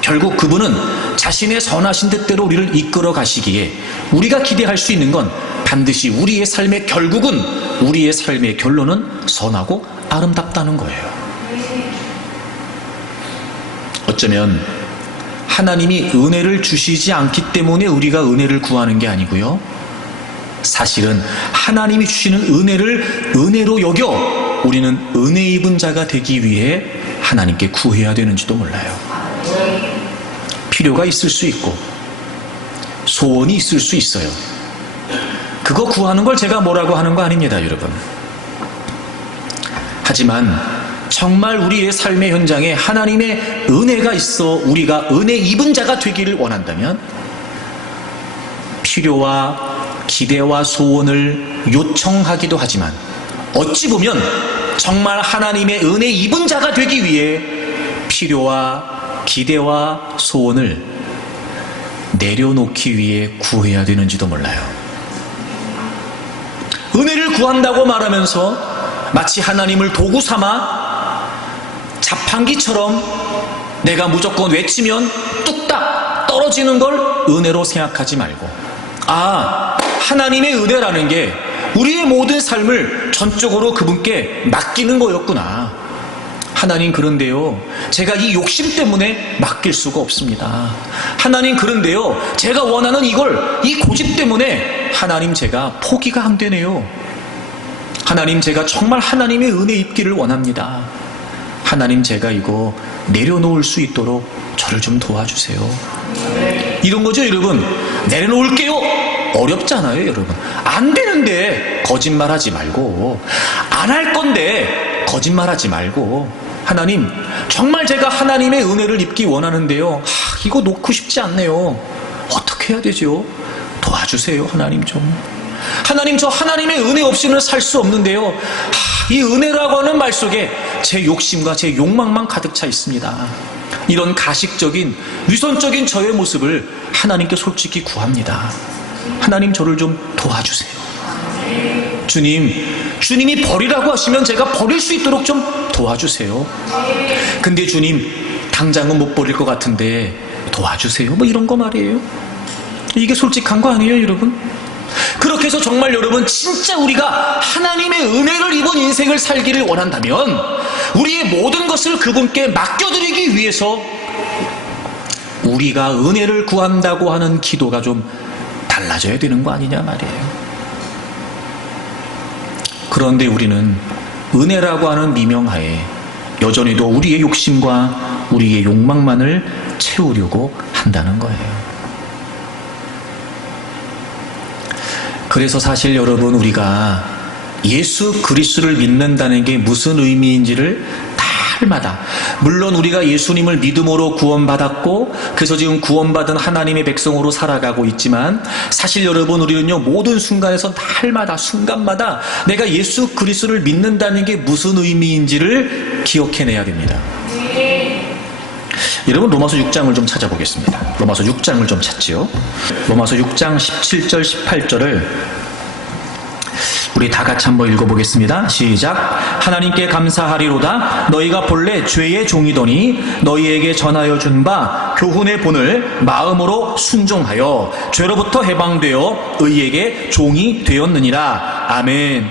결국 그분은 자신의 선하신 뜻대로 우리를 이끌어 가시기에 우리가 기대할 수 있는 건 반드시 우리의 삶의 결국은, 우리의 삶의 결론은 선하고 아름답다는 거예요. 어쩌면 하나님이 은혜를 주시지 않기 때문에 우리가 은혜를 구하는 게 아니고요, 사실은 하나님이 주시는 은혜를 은혜로 여겨 우리는 은혜 입은 자가 되기 위해 하나님께 구해야 되는지도 몰라요. 필요가 있을 수 있고 소원이 있을 수 있어요. 그거 구하는 걸 제가 뭐라고 하는 거 아닙니다, 여러분. 하지만 정말 우리의 삶의 현장에 하나님의 은혜가 있어 우리가 은혜 입은 자가 되기를 원한다면 필요와 기대와 소원을 요청하기도 하지만 어찌 보면 정말 하나님의 은혜 입은 자가 되기 위해 필요와 기대와 소원을 내려놓기 위해 구해야 되는지도 몰라요. 은혜를 구한다고 말하면서 마치 하나님을 도구 삼아 자판기처럼 내가 무조건 외치면 뚝딱 떨어지는 걸 은혜로 생각하지 말고, 하나님의 은혜라는 게 우리의 모든 삶을 전적으로 그분께 맡기는 거였구나. 하나님, 그런데요, 제가 이 욕심 때문에 맡길 수가 없습니다. 하나님, 그런데요, 제가 원하는 이 고집 때문에 하나님, 제가 포기가 안 되네요. 하나님, 제가 정말 하나님의 은혜 입기를 원합니다. 하나님, 제가 이거 내려놓을 수 있도록 저를 좀 도와주세요. 이런 거죠, 여러분. 내려놓을게요. 어렵잖아요, 여러분. 안 되는데 거짓말하지 말고, 안 할 건데 거짓말하지 말고, 하나님, 정말 제가 하나님의 은혜를 입기 원하는데요, 이거 놓고 싶지 않네요. 어떻게 해야 되죠? 도와주세요, 하나님 좀. 하나님, 저 하나님의 은혜 없이는 살 수 없는데요, 이 은혜라고 하는 말 속에 제 욕심과 제 욕망만 가득 차 있습니다. 이런 가식적인 위선적인 저의 모습을 하나님께 솔직히 구합니다. 하나님, 저를 좀 도와주세요. 주님이 버리라고 하시면 제가 버릴 수 있도록 좀 도와주세요. 근데 주님, 당장은 못 버릴 것 같은데 도와주세요. 뭐 이런 거 말이에요. 이게 솔직한 거 아니에요, 여러분? 그렇게 해서 정말 여러분, 진짜 우리가 하나님의 은혜를 입은 인생을 살기를 원한다면 우리의 모든 것을 그분께 맡겨드리기 위해서 우리가 은혜를 구한다고 하는 기도가 좀 달라져야 되는 거 아니냐 말이에요. 그런데 우리는 은혜라고 하는 미명하에 여전히도 우리의 욕심과 우리의 욕망만을 채우려고 한다는 거예요. 그래서 사실 여러분, 우리가 예수 그리스도를 믿는다는 게 무슨 의미인지를 날마다, 물론 우리가 예수님을 믿음으로 구원받았고 그래서 지금 구원받은 하나님의 백성으로 살아가고 있지만, 사실 여러분, 우리는요 모든 순간에서 날마다 순간마다 내가 예수 그리스도를 믿는다는 게 무슨 의미인지를 기억해내야 됩니다. 여러분, 로마서 6장을 좀 찾아보겠습니다. 로마서 6장을 좀 찾지요. 로마서 6장 17절 18절을 우리 다 같이 한번 읽어보겠습니다. 시작. 하나님께 감사하리로다. 너희가 본래 죄의 종이더니 너희에게 전하여 준 바 교훈의 본을 마음으로 순종하여 죄로부터 해방되어 의에게 종이 되었느니라. 아멘.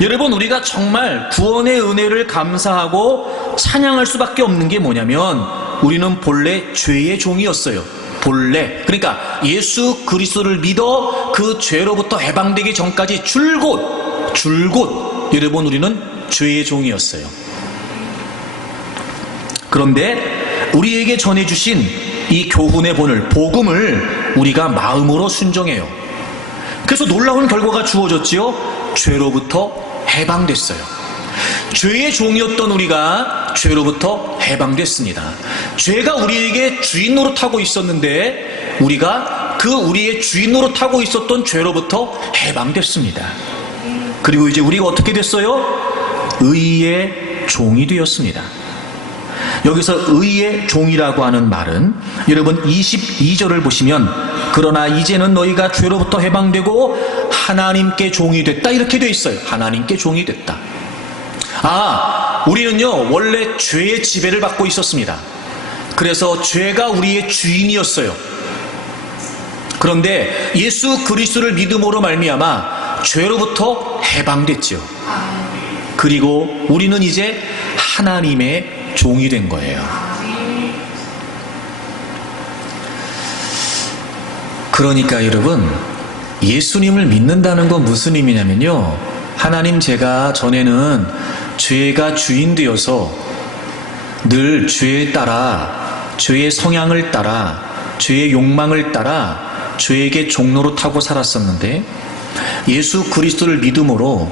여러분, 우리가 정말 구원의 은혜를 감사하고 찬양할 수밖에 없는 게 뭐냐면, 우리는 본래 죄의 종이었어요. 본래. 그러니까 예수 그리스도를 믿어 그 죄로부터 해방되기 전까지 줄곧 여러분, 우리는 죄의 종이었어요. 그런데 우리에게 전해주신 이 교훈의 본을, 복음을 우리가 마음으로 순종해요. 그래서 놀라운 결과가 주어졌지요. 죄로부터 해방됐어요. 죄의 종이었던 우리가 죄로부터 해방됐습니다. 죄가 우리에게 주인 노릇하고 있었는데 우리가 그 우리의 주인 노릇하고 있었던 죄로부터 해방됐습니다. 그리고 이제 우리가 어떻게 됐어요? 의의 종이 되었습니다. 여기서 의의 종이라고 하는 말은, 여러분 22절을 보시면, 그러나 이제는 너희가 죄로부터 해방되고 하나님께 종이 됐다, 이렇게 되어 있어요. 하나님께 종이 됐다. 우리는요 원래 죄의 지배를 받고 있었습니다. 그래서 죄가 우리의 주인이었어요. 그런데 예수 그리스도를 믿음으로 말미암아 죄로부터 해방됐죠. 그리고 우리는 이제 하나님의 종이 된 거예요. 그러니까 여러분, 예수님을 믿는다는 건 무슨 의미냐면요, 하나님, 제가 전에는 죄가 주인 되어서 늘 죄에 따라, 죄의 성향을 따라, 죄의 욕망을 따라 죄에게 종노릇하고 살았었는데, 예수 그리스도를 믿음으로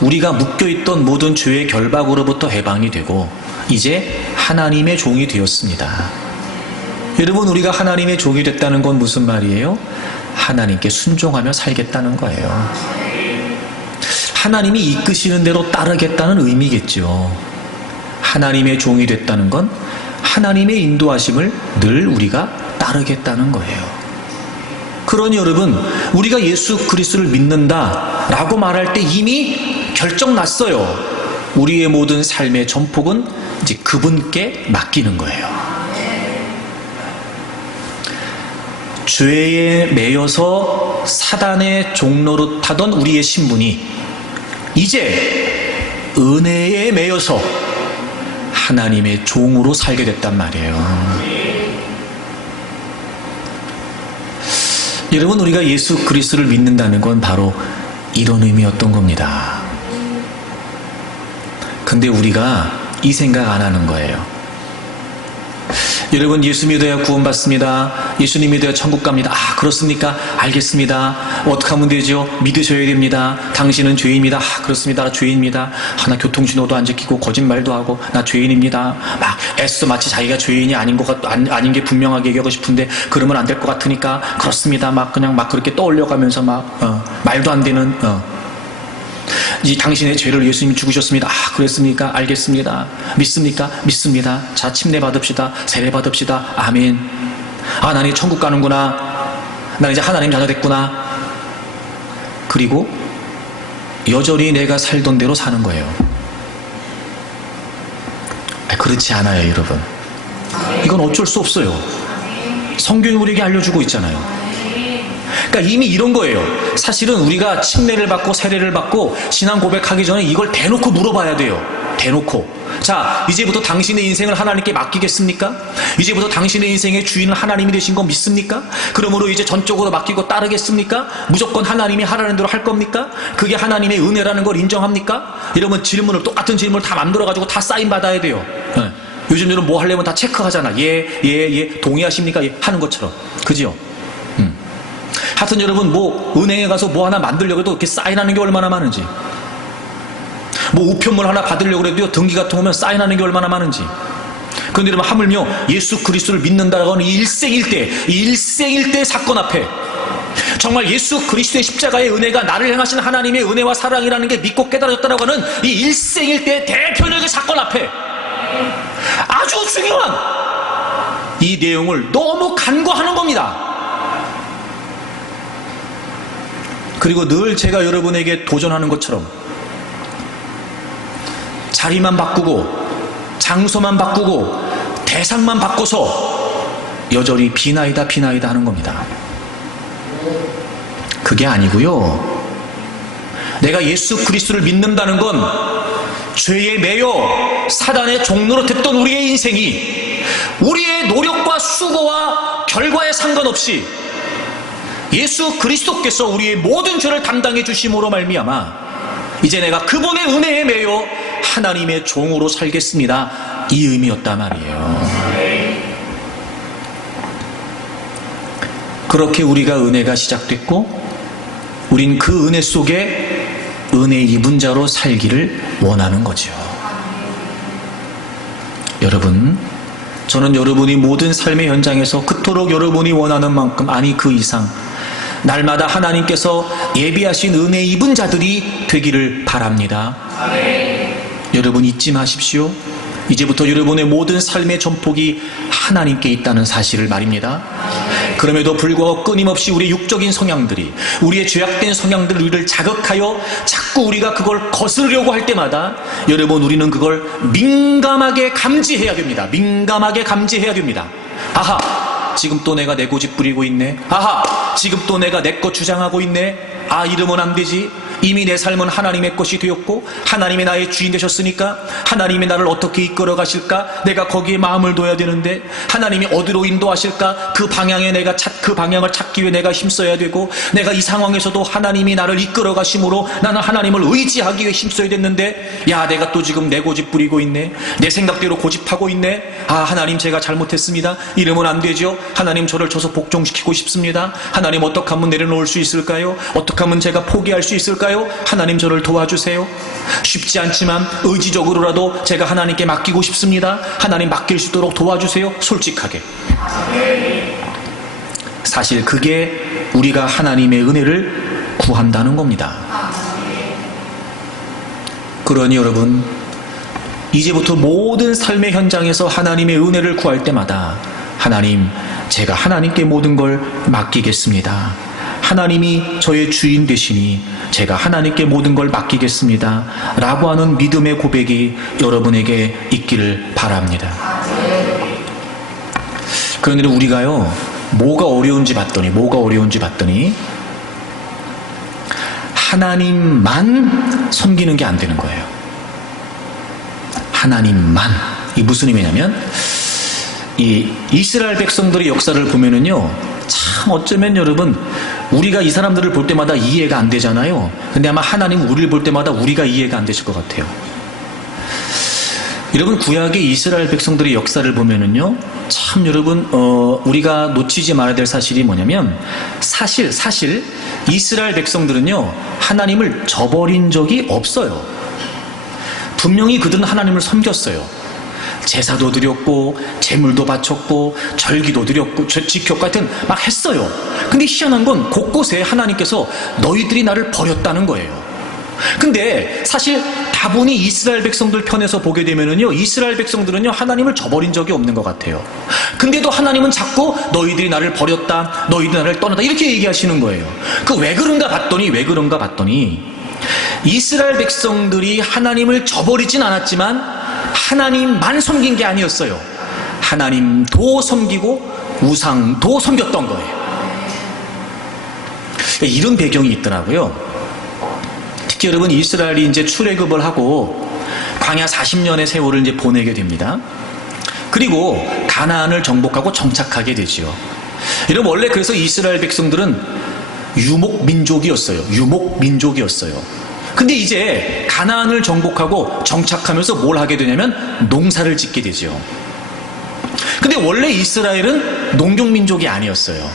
우리가 묶여있던 모든 죄의 결박으로부터 해방이 되고 이제 하나님의 종이 되었습니다. 여러분, 우리가 하나님의 종이 됐다는 건 무슨 말이에요? 하나님께 순종하며 살겠다는 거예요. 하나님이 이끄시는 대로 따르겠다는 의미겠죠. 하나님의 종이 됐다는 건 하나님의 인도하심을 늘 우리가 따르겠다는 거예요. 그러니 여러분, 우리가 예수 그리스도를 믿는다라고 말할 때 이미 결정났어요. 우리의 모든 삶의 전폭은 이제 그분께 맡기는 거예요. 죄에 매여서 사단의 종노릇하던 우리의 신분이 이제 은혜에 매여서 하나님의 종으로 살게 됐단 말이에요. 여러분, 우리가 예수 그리스도를 믿는다는 건 바로 이런 의미였던 겁니다. 근데 우리가 이 생각 안 하는 거예요. 여러분, 예수 믿어야 구원받습니다. 예수님 믿어야 천국 갑니다. 그렇습니까? 알겠습니다. 어떻게 하면 되죠? 믿으셔야 됩니다. 당신은 죄인입니다. 그렇습니다. 나 죄인입니다. 나 교통신호도 안 지키고 거짓말도 하고 나 죄인입니다. 막 애써 마치 자기가 죄인이 아닌 아닌 게 분명하게 얘기하고 싶은데 그러면 안 될 것 같으니까 그렇습니다. 그냥 그렇게 떠올려가면서 말도 안 되는 이 당신의 죄를 예수님이 죽으셨습니다. 그랬습니까? 알겠습니다. 믿습니까? 믿습니다. 자, 침례 받읍시다. 세례 받읍시다. 아멘. 나는 이제 천국 가는구나. 나는 이제 하나님 자녀 됐구나. 그리고 여전히 내가 살던 대로 사는 거예요. 그렇지 않아요, 여러분. 이건 어쩔 수 없어요. 성경이 우리에게 알려주고 있잖아요. 그러니까 이미 이런 거예요. 사실은 우리가 침례를 받고 세례를 받고 신앙 고백하기 전에 이걸 대놓고 물어봐야 돼요. 대놓고. 자, 이제부터 당신의 인생을 하나님께 맡기겠습니까? 이제부터 당신의 인생의 주인은 하나님이 되신 거 믿습니까? 그러므로 이제 전적으로 맡기고 따르겠습니까? 무조건 하나님이 하라는 대로 할 겁니까? 그게 하나님의 은혜라는 걸 인정합니까? 이러면 질문을, 똑같은 질문을 다 만들어가지고 다 사인 받아야 돼요. 요즘 여러분 뭐 하려면 다 체크하잖아. 예, 동의하십니까? 예, 하는 것처럼. 그지요? 하여튼 여러분 뭐 은행에 가서 뭐 하나 만들려고 해도 이렇게 사인하는 게 얼마나 많은지, 뭐 우편물 하나 받으려고 해도 등기 같은 거면 사인하는 게 얼마나 많은지. 그런데 여러분 하물며 예수 그리스도를 믿는다고 하는 일생일대 사건 앞에 정말 예수 그리스도의 십자가의 은혜가 나를 향하신 하나님의 은혜와 사랑이라는 게 믿고 깨달아졌다고 하는 이 일생일대 대표적인 사건 앞에 아주 중요한 이 내용을 너무 간과하는 겁니다. 그리고 늘 제가 여러분에게 도전하는 것처럼 자리만 바꾸고 장소만 바꾸고 대상만 바꿔서 여전히 비나이다 하는 겁니다. 그게 아니고요. 내가 예수 그리스도를 믿는다는 건 죄에 매여 사단의 종로로 됐던 우리의 인생이 우리의 노력과 수고와 결과에 상관없이 예수 그리스도께서 우리의 모든 죄를 담당해 주심으로 말미암아 이제 내가 그분의 은혜에 매여 하나님의 종으로 살겠습니다. 이 의미였단 말이에요. 그렇게 우리가 은혜가 시작됐고 우린 그 은혜 속에 은혜 입은 자로 살기를 원하는 거죠. 여러분, 저는 여러분이 모든 삶의 현장에서 그토록 여러분이 원하는 만큼, 아니 그 이상 날마다 하나님께서 예비하신 은혜 입은 자들이 되기를 바랍니다. 여러분 잊지 마십시오. 이제부터 여러분의 모든 삶의 전폭이 하나님께 있다는 사실을 말입니다. 그럼에도 불구하고 끊임없이 우리의 육적인 성향들이, 우리의 죄악된 성향들을 우리를 자극하여 자꾸 우리가 그걸 거스르려고 할 때마다 여러분 우리는 그걸 민감하게 감지해야 됩니다. 민감하게 감지해야 됩니다. 아하, 지금 또 내가 내 고집 부리고 있네. 아하, 지금 또 내가 내 것 주장하고 있네. 아, 이러면 안 되지. 이미 내 삶은 하나님의 것이 되었고 하나님이 나의 주인 되셨으니까 하나님이 나를 어떻게 이끌어 가실까? 내가 거기에 마음을 둬야 되는데 하나님이 어디로 인도하실까? 그 방향에 그 방향을 찾기 위해 내가 힘써야 되고, 내가 이 상황에서도 하나님이 나를 이끌어 가심으로 나는 하나님을 의지하기 위해 힘써야 됐는데, 야, 내가 또 지금 내 고집 부리고 있네. 내 생각대로 고집하고 있네. 아, 하나님 제가 잘못했습니다. 이러면 안 되죠. 하나님 저를 줘서 복종시키고 싶습니다. 하나님 어떻게 하면 내려놓을 수 있을까요? 어떻게 하면 제가 포기할 수 있을까요? 하나님 저를 도와주세요. 쉽지 않지만 의지적으로라도 제가 하나님께 맡기고 싶습니다. 하나님 맡길 수 있도록 도와주세요. 솔직하게. 사실 그게 우리가 하나님의 은혜를 구한다는 겁니다. 그러니 여러분, 이제부터 모든 삶의 현장에서 하나님의 은혜를 구할 때마다 하나님, 제가 하나님께 모든 걸 맡기겠습니다. 하나님이 저의 주인 되시니 제가 하나님께 모든 걸 맡기겠습니다. 라고 하는 믿음의 고백이 여러분에게 있기를 바랍니다. 그런데 우리가요, 뭐가 어려운지 봤더니 하나님만 섬기는 게 안 되는 거예요. 하나님만. 이게 무슨 의미냐면, 이 이스라엘 백성들의 역사를 보면은요, 참 어쩌면 여러분, 우리가 이 사람들을 볼 때마다 이해가 안 되잖아요. 근데 아마 하나님 우리를 볼 때마다 우리가 이해가 안 되실 것 같아요. 여러분, 구약의 이스라엘 백성들의 역사를 보면은요, 참 여러분, 우리가 놓치지 말아야 될 사실이 뭐냐면, 사실 이스라엘 백성들은요, 하나님을 저버린 적이 없어요. 분명히 그들은 하나님을 섬겼어요. 제사도 드렸고 제물도 바쳤고 절기도 드렸고 지켰고 하여튼 막 했어요. 근데 희한한 건 곳곳에 하나님께서 너희들이 나를 버렸다는 거예요. 근데 사실 다분히 이스라엘 백성들 편에서 보게 되면은요, 이스라엘 백성들은요 하나님을 저버린 적이 없는 것 같아요. 근데도 하나님은 자꾸 너희들이 나를 버렸다, 너희들이 나를 떠났다 이렇게 얘기하시는 거예요. 그 왜 그런가 봤더니 이스라엘 백성들이 하나님을 저버리진 않았지만 하나님만 섬긴 게 아니었어요. 하나님도 섬기고 우상도 섬겼던 거예요. 이런 배경이 있더라고요. 특히 여러분, 이스라엘이 이제 출애굽을 하고 광야 40년의 세월을 이제 보내게 됩니다. 그리고 가나안을 정복하고 정착하게 되지요. 여러분, 원래 그래서 이스라엘 백성들은 유목민족이었어요. 근데 이제 가나안을 정복하고 정착하면서 뭘 하게 되냐면 농사를 짓게 되죠. 근데 원래 이스라엘은 농경민족이 아니었어요.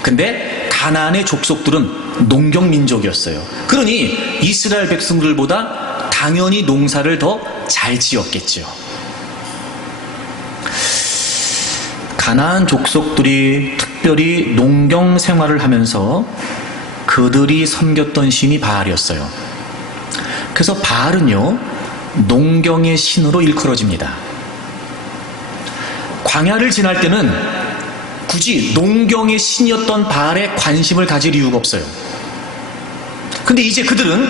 근데 가나안의 족속들은 농경민족이었어요. 그러니 이스라엘 백성들보다 당연히 농사를 더 잘 지었겠죠. 가나안 족속들이 특별히 농경 생활을 하면서 그들이 섬겼던 신이 바알이었어요. 그래서 바알은요, 농경의 신으로 일컬어집니다. 광야를 지날 때는 굳이 농경의 신이었던 바알에 관심을 가질 이유가 없어요. 근데 이제 그들은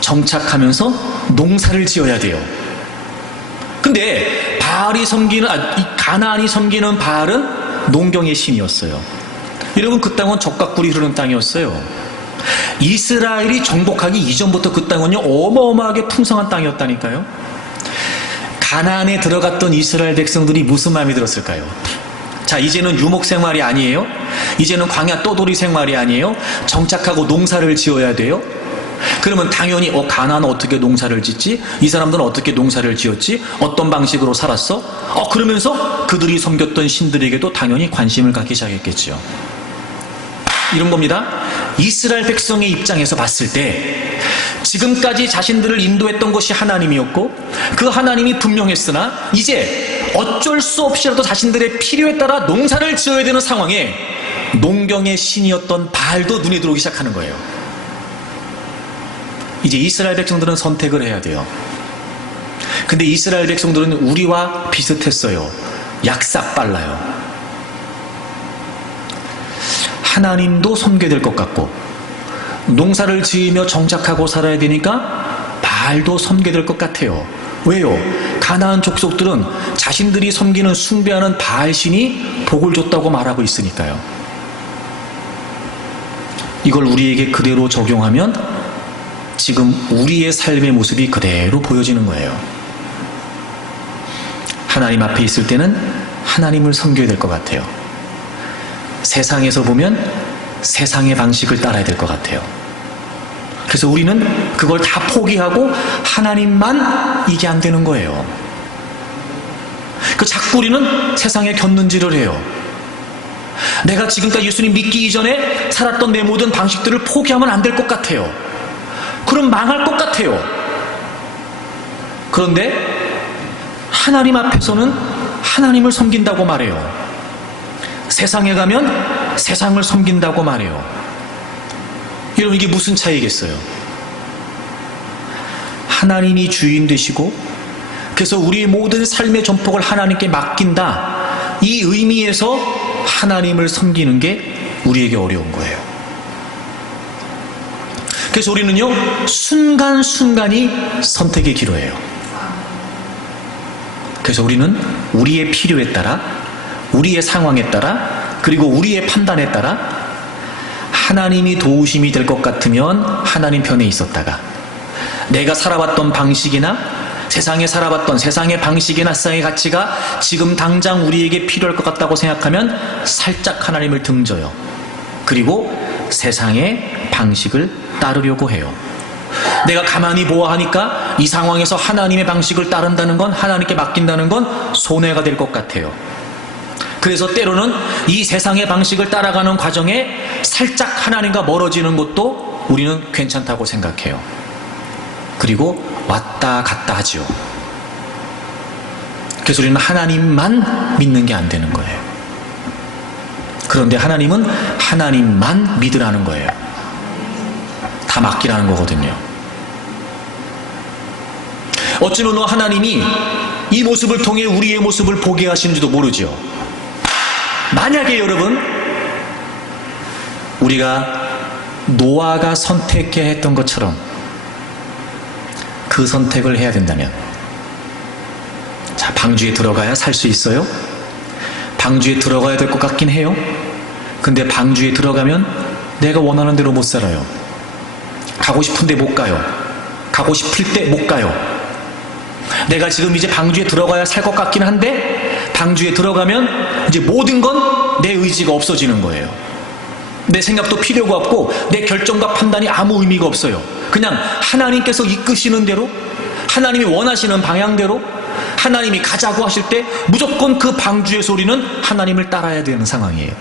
정착하면서 농사를 지어야 돼요. 근데 가나안이 섬기는 바알은 농경의 신이었어요. 여러분, 그 땅은 젖과 꿀이 흐르는 땅이었어요. 이스라엘이 정복하기 이전부터 그 땅은요, 어마어마하게 풍성한 땅이었다니까요. 가나안에 들어갔던 이스라엘 백성들이 무슨 마음이 들었을까요? 자, 이제는 유목 생활이 아니에요. 이제는 광야 떠돌이 생활이 아니에요. 정착하고 농사를 지어야 돼요. 그러면 당연히 가나안은 어떻게 농사를 짓지? 이 사람들은 어떻게 농사를 지었지? 어떤 방식으로 살았어? 그러면서 그들이 섬겼던 신들에게도 당연히 관심을 갖기 시작했겠죠. 이런 겁니다. 이스라엘 백성의 입장에서 봤을 때 지금까지 자신들을 인도했던 것이 하나님이었고 그 하나님이 분명했으나 이제 어쩔 수 없이라도 자신들의 필요에 따라 농사를 지어야 되는 상황에 농경의 신이었던 바알도 눈에 들어오기 시작하는 거예요. 이제 이스라엘 백성들은 선택을 해야 돼요. 근데 이스라엘 백성들은 우리와 비슷했어요. 약삭 빨라요. 하나님도 섬겨야 될 것 같고 농사를 지으며 정착하고 살아야 되니까 바알도 섬겨야 될 것 같아요. 왜요? 가나안 족속들은 자신들이 섬기는 숭배하는 바알 신이 복을 줬다고 말하고 있으니까요. 이걸 우리에게 그대로 적용하면 지금 우리의 삶의 모습이 그대로 보여지는 거예요. 하나님 앞에 있을 때는 하나님을 섬겨야 될 것 같아요. 세상에서 보면 세상의 방식을 따라야 될 것 같아요. 그래서 우리는 그걸 다 포기하고 하나님만 이게 안 되는 거예요. 자꾸 우리는 세상에 곁눈질을 해요. 내가 지금까지 예수님 믿기 이전에 살았던 내 모든 방식들을 포기하면 안 될 것 같아요. 그럼 망할 것 같아요. 그런데 하나님 앞에서는 하나님을 섬긴다고 말해요. 세상에 가면 세상을 섬긴다고 말해요. 여러분, 이게 무슨 차이겠어요? 하나님이 주인 되시고 그래서 우리의 모든 삶의 전폭을 하나님께 맡긴다, 이 의미에서 하나님을 섬기는 게 우리에게 어려운 거예요. 그래서 우리는요, 순간순간이 선택의 기로예요. 그래서 우리는 우리의 필요에 따라, 우리의 상황에 따라, 그리고 우리의 판단에 따라 하나님이 도우심이 될 것 같으면 하나님 편에 있었다가, 내가 살아왔던 방식이나 세상에 살아봤던 세상의 방식이나 세상의 가치가 지금 당장 우리에게 필요할 것 같다고 생각하면 살짝 하나님을 등져요. 그리고 세상의 방식을 따르려고 해요. 내가 가만히 보아하니까 이 상황에서 하나님의 방식을 따른다는 건, 하나님께 맡긴다는 건 손해가 될 것 같아요. 그래서 때로는 이 세상의 방식을 따라가는 과정에 살짝 하나님과 멀어지는 것도 우리는 괜찮다고 생각해요. 그리고 왔다 갔다 하지요. 그래서 우리는 하나님만 믿는 게 안 되는 거예요. 그런데 하나님은 하나님만 믿으라는 거예요. 다 맡기라는 거거든요. 어쩌면 하나님이 이 모습을 통해 우리의 모습을 보게 하시는지도 모르죠. 만약에 여러분, 우리가 노아가 선택해야 했던 것처럼 그 선택을 해야 된다면, 자, 방주에 들어가야 살 수 있어요? 방주에 들어가야 될 것 같긴 해요. 근데 방주에 들어가면 내가 원하는 대로 못 살아요. 가고 싶은데 못 가요. 가고 싶을 때 못 가요. 내가 지금 이제 방주에 들어가야 살 것 같긴 한데 방주에 들어가면 이제 모든 건 내 의지가 없어지는 거예요. 내 생각도 필요가 없고 내 결정과 판단이 아무 의미가 없어요. 그냥 하나님께서 이끄시는 대로, 하나님이 원하시는 방향대로, 하나님이 가자고 하실 때 무조건 그 방주의 소리는 하나님을 따라야 되는 상황이에요.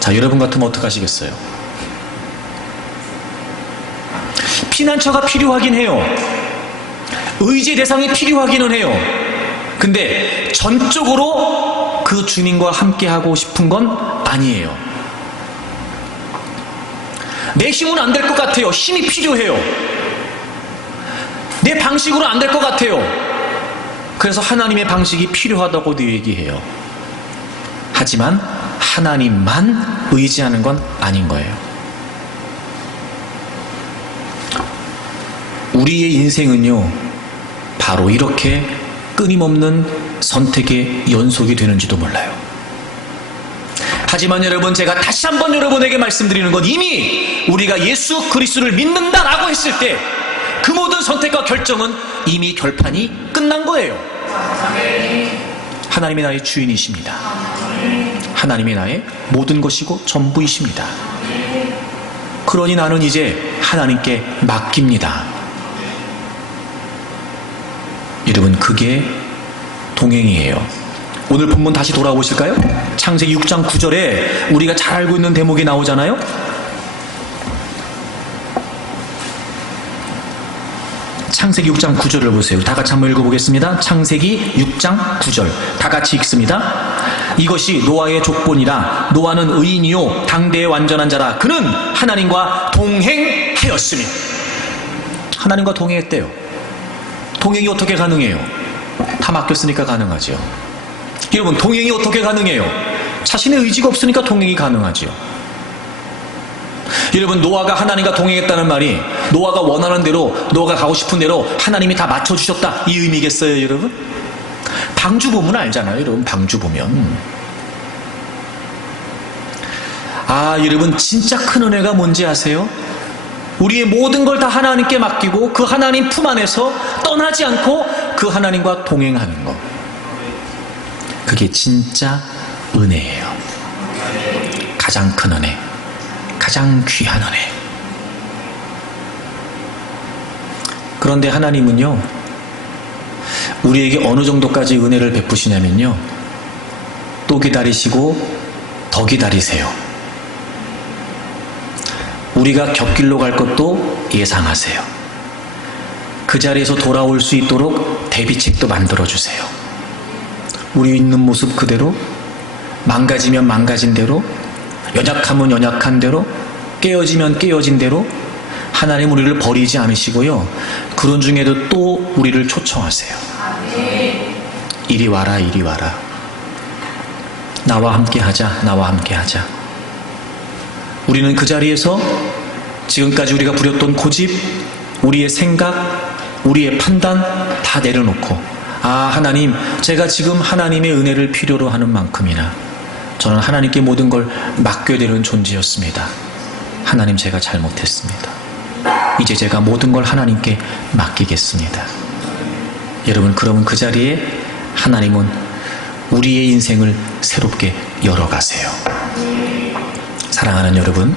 자, 여러분 같으면 어떡하시겠어요? 피난처가 필요하긴 해요. 의지 대상이 필요하기는 해요. 근데 전적으로 그 주님과 함께 하고 싶은 건 아니에요. 내 힘은 안 될 것 같아요. 힘이 필요해요. 내 방식으로 안 될 것 같아요. 그래서 하나님의 방식이 필요하다고도 얘기해요. 하지만 하나님만 의지하는 건 아닌 거예요. 우리의 인생은요, 바로 이렇게 끊임없는 선택의 연속이 되는지도 몰라요. 하지만 여러분, 제가 다시 한번 여러분에게 말씀드리는 건, 이미 우리가 예수 그리스도를 믿는다라고 했을 때 그 모든 선택과 결정은 이미 결판이 끝난 거예요. 하나님이 나의 주인이십니다. 하나님이 나의 모든 것이고 전부이십니다. 그러니 나는 이제 하나님께 맡깁니다. 여러분, 그게 동행이에요. 오늘 본문 다시 돌아오실까요? 창세기 6장 9절에 우리가 잘 알고 있는 대목이 나오잖아요. 창세기 6장 9절을 보세요. 다 같이 한번 읽어보겠습니다. 창세기 6장 9절 다 같이 읽습니다. 이것이 노아의 족본이라. 노아는 의인이요 당대의 완전한 자라. 그는 하나님과 동행하였으며. 하나님과 동행했대요. 동행이 어떻게 가능해요? 다 맡겼으니까 가능하죠. 여러분, 동행이 어떻게 가능해요? 자신의 의지가 없으니까 동행이 가능하죠. 여러분, 노아가 하나님과 동행했다는 말이 노아가 원하는 대로, 노아가 가고 싶은 대로 하나님이 다 맞춰주셨다, 이 의미겠어요, 여러분? 방주 보면 알잖아요, 여러분. 방주 보면. 여러분, 진짜 큰 은혜가 뭔지 아세요? 우리의 모든 걸 다 하나님께 맡기고 그 하나님 품 안에서 떠나지 않고 그 하나님과 동행하는 것. 그게 진짜 은혜예요. 가장 큰 은혜, 가장 귀한 은혜. 그런데 하나님은요, 우리에게 어느 정도까지 은혜를 베푸시냐면요, 또 기다리시고 더 기다리세요. 우리가 곁길로 갈 것도 예상하세요. 그 자리에서 돌아올 수 있도록 대비책도 만들어주세요. 우리 있는 모습 그대로, 망가지면 망가진 대로, 연약하면 연약한 대로, 깨어지면 깨어진 대로 하나님 우리를 버리지 않으시고요, 그런 중에도 또 우리를 초청하세요. 이리 와라, 이리 와라. 나와 함께 하자, 나와 함께 하자. 우리는 그 자리에서 지금까지 우리가 부렸던 고집, 우리의 생각, 우리의 판단 다 내려놓고, 하나님, 제가 지금 하나님의 은혜를 필요로 하는 만큼이나 저는 하나님께 모든 걸 맡겨야 되는 존재였습니다. 하나님, 제가 잘못했습니다. 이제 제가 모든 걸 하나님께 맡기겠습니다. 여러분, 그러면 그 자리에 하나님은 우리의 인생을 새롭게 열어가세요. 사랑하는 여러분,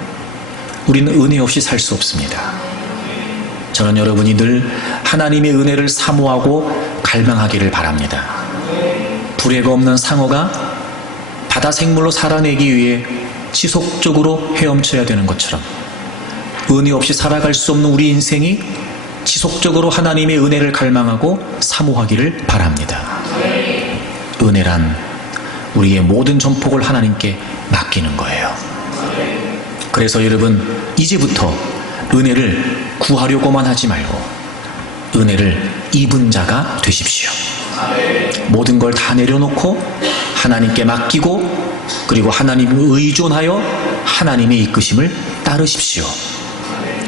우리는 은혜 없이 살 수 없습니다. 저는 여러분이 늘 하나님의 은혜를 사모하고 갈망하기를 바랍니다. 불의가 없는 상어가 바다 생물로 살아내기 위해 지속적으로 헤엄쳐야 되는 것처럼, 은혜 없이 살아갈 수 없는 우리 인생이 지속적으로 하나님의 은혜를 갈망하고 사모하기를 바랍니다. 은혜란 우리의 모든 전폭을 하나님께 맡기는 거예요. 그래서 여러분, 이제부터 은혜를 구하려고만 하지 말고 은혜를 입은 자가 되십시오. 모든 걸 다 내려놓고 하나님께 맡기고, 그리고 하나님을 의존하여 하나님의 이끄심을 따르십시오.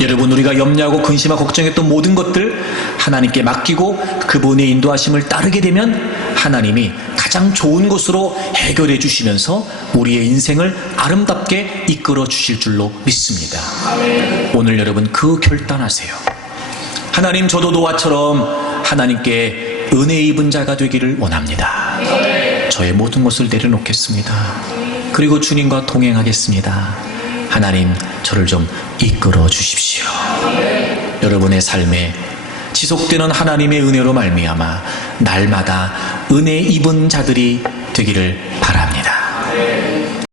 여러분, 우리가 염려하고 근심하고 걱정했던 모든 것들 하나님께 맡기고 그분의 인도하심을 따르게 되면 하나님이 가장 좋은 것으로 해결해 주시면서 우리의 인생을 아름답게 이끌어 주실 줄로 믿습니다. 오늘 여러분, 그 결단하세요. 하나님, 저도 노아처럼 하나님께 은혜 입은 자가 되기를 원합니다. 저의 모든 것을 내려놓겠습니다. 그리고 주님과 동행하겠습니다. 하나님 저를 좀 이끌어 주십시오. 여러분의 삶에 지속되는 하나님의 은혜로 말미암아 날마다 은혜 입은 자들이 되기를 바랍니다.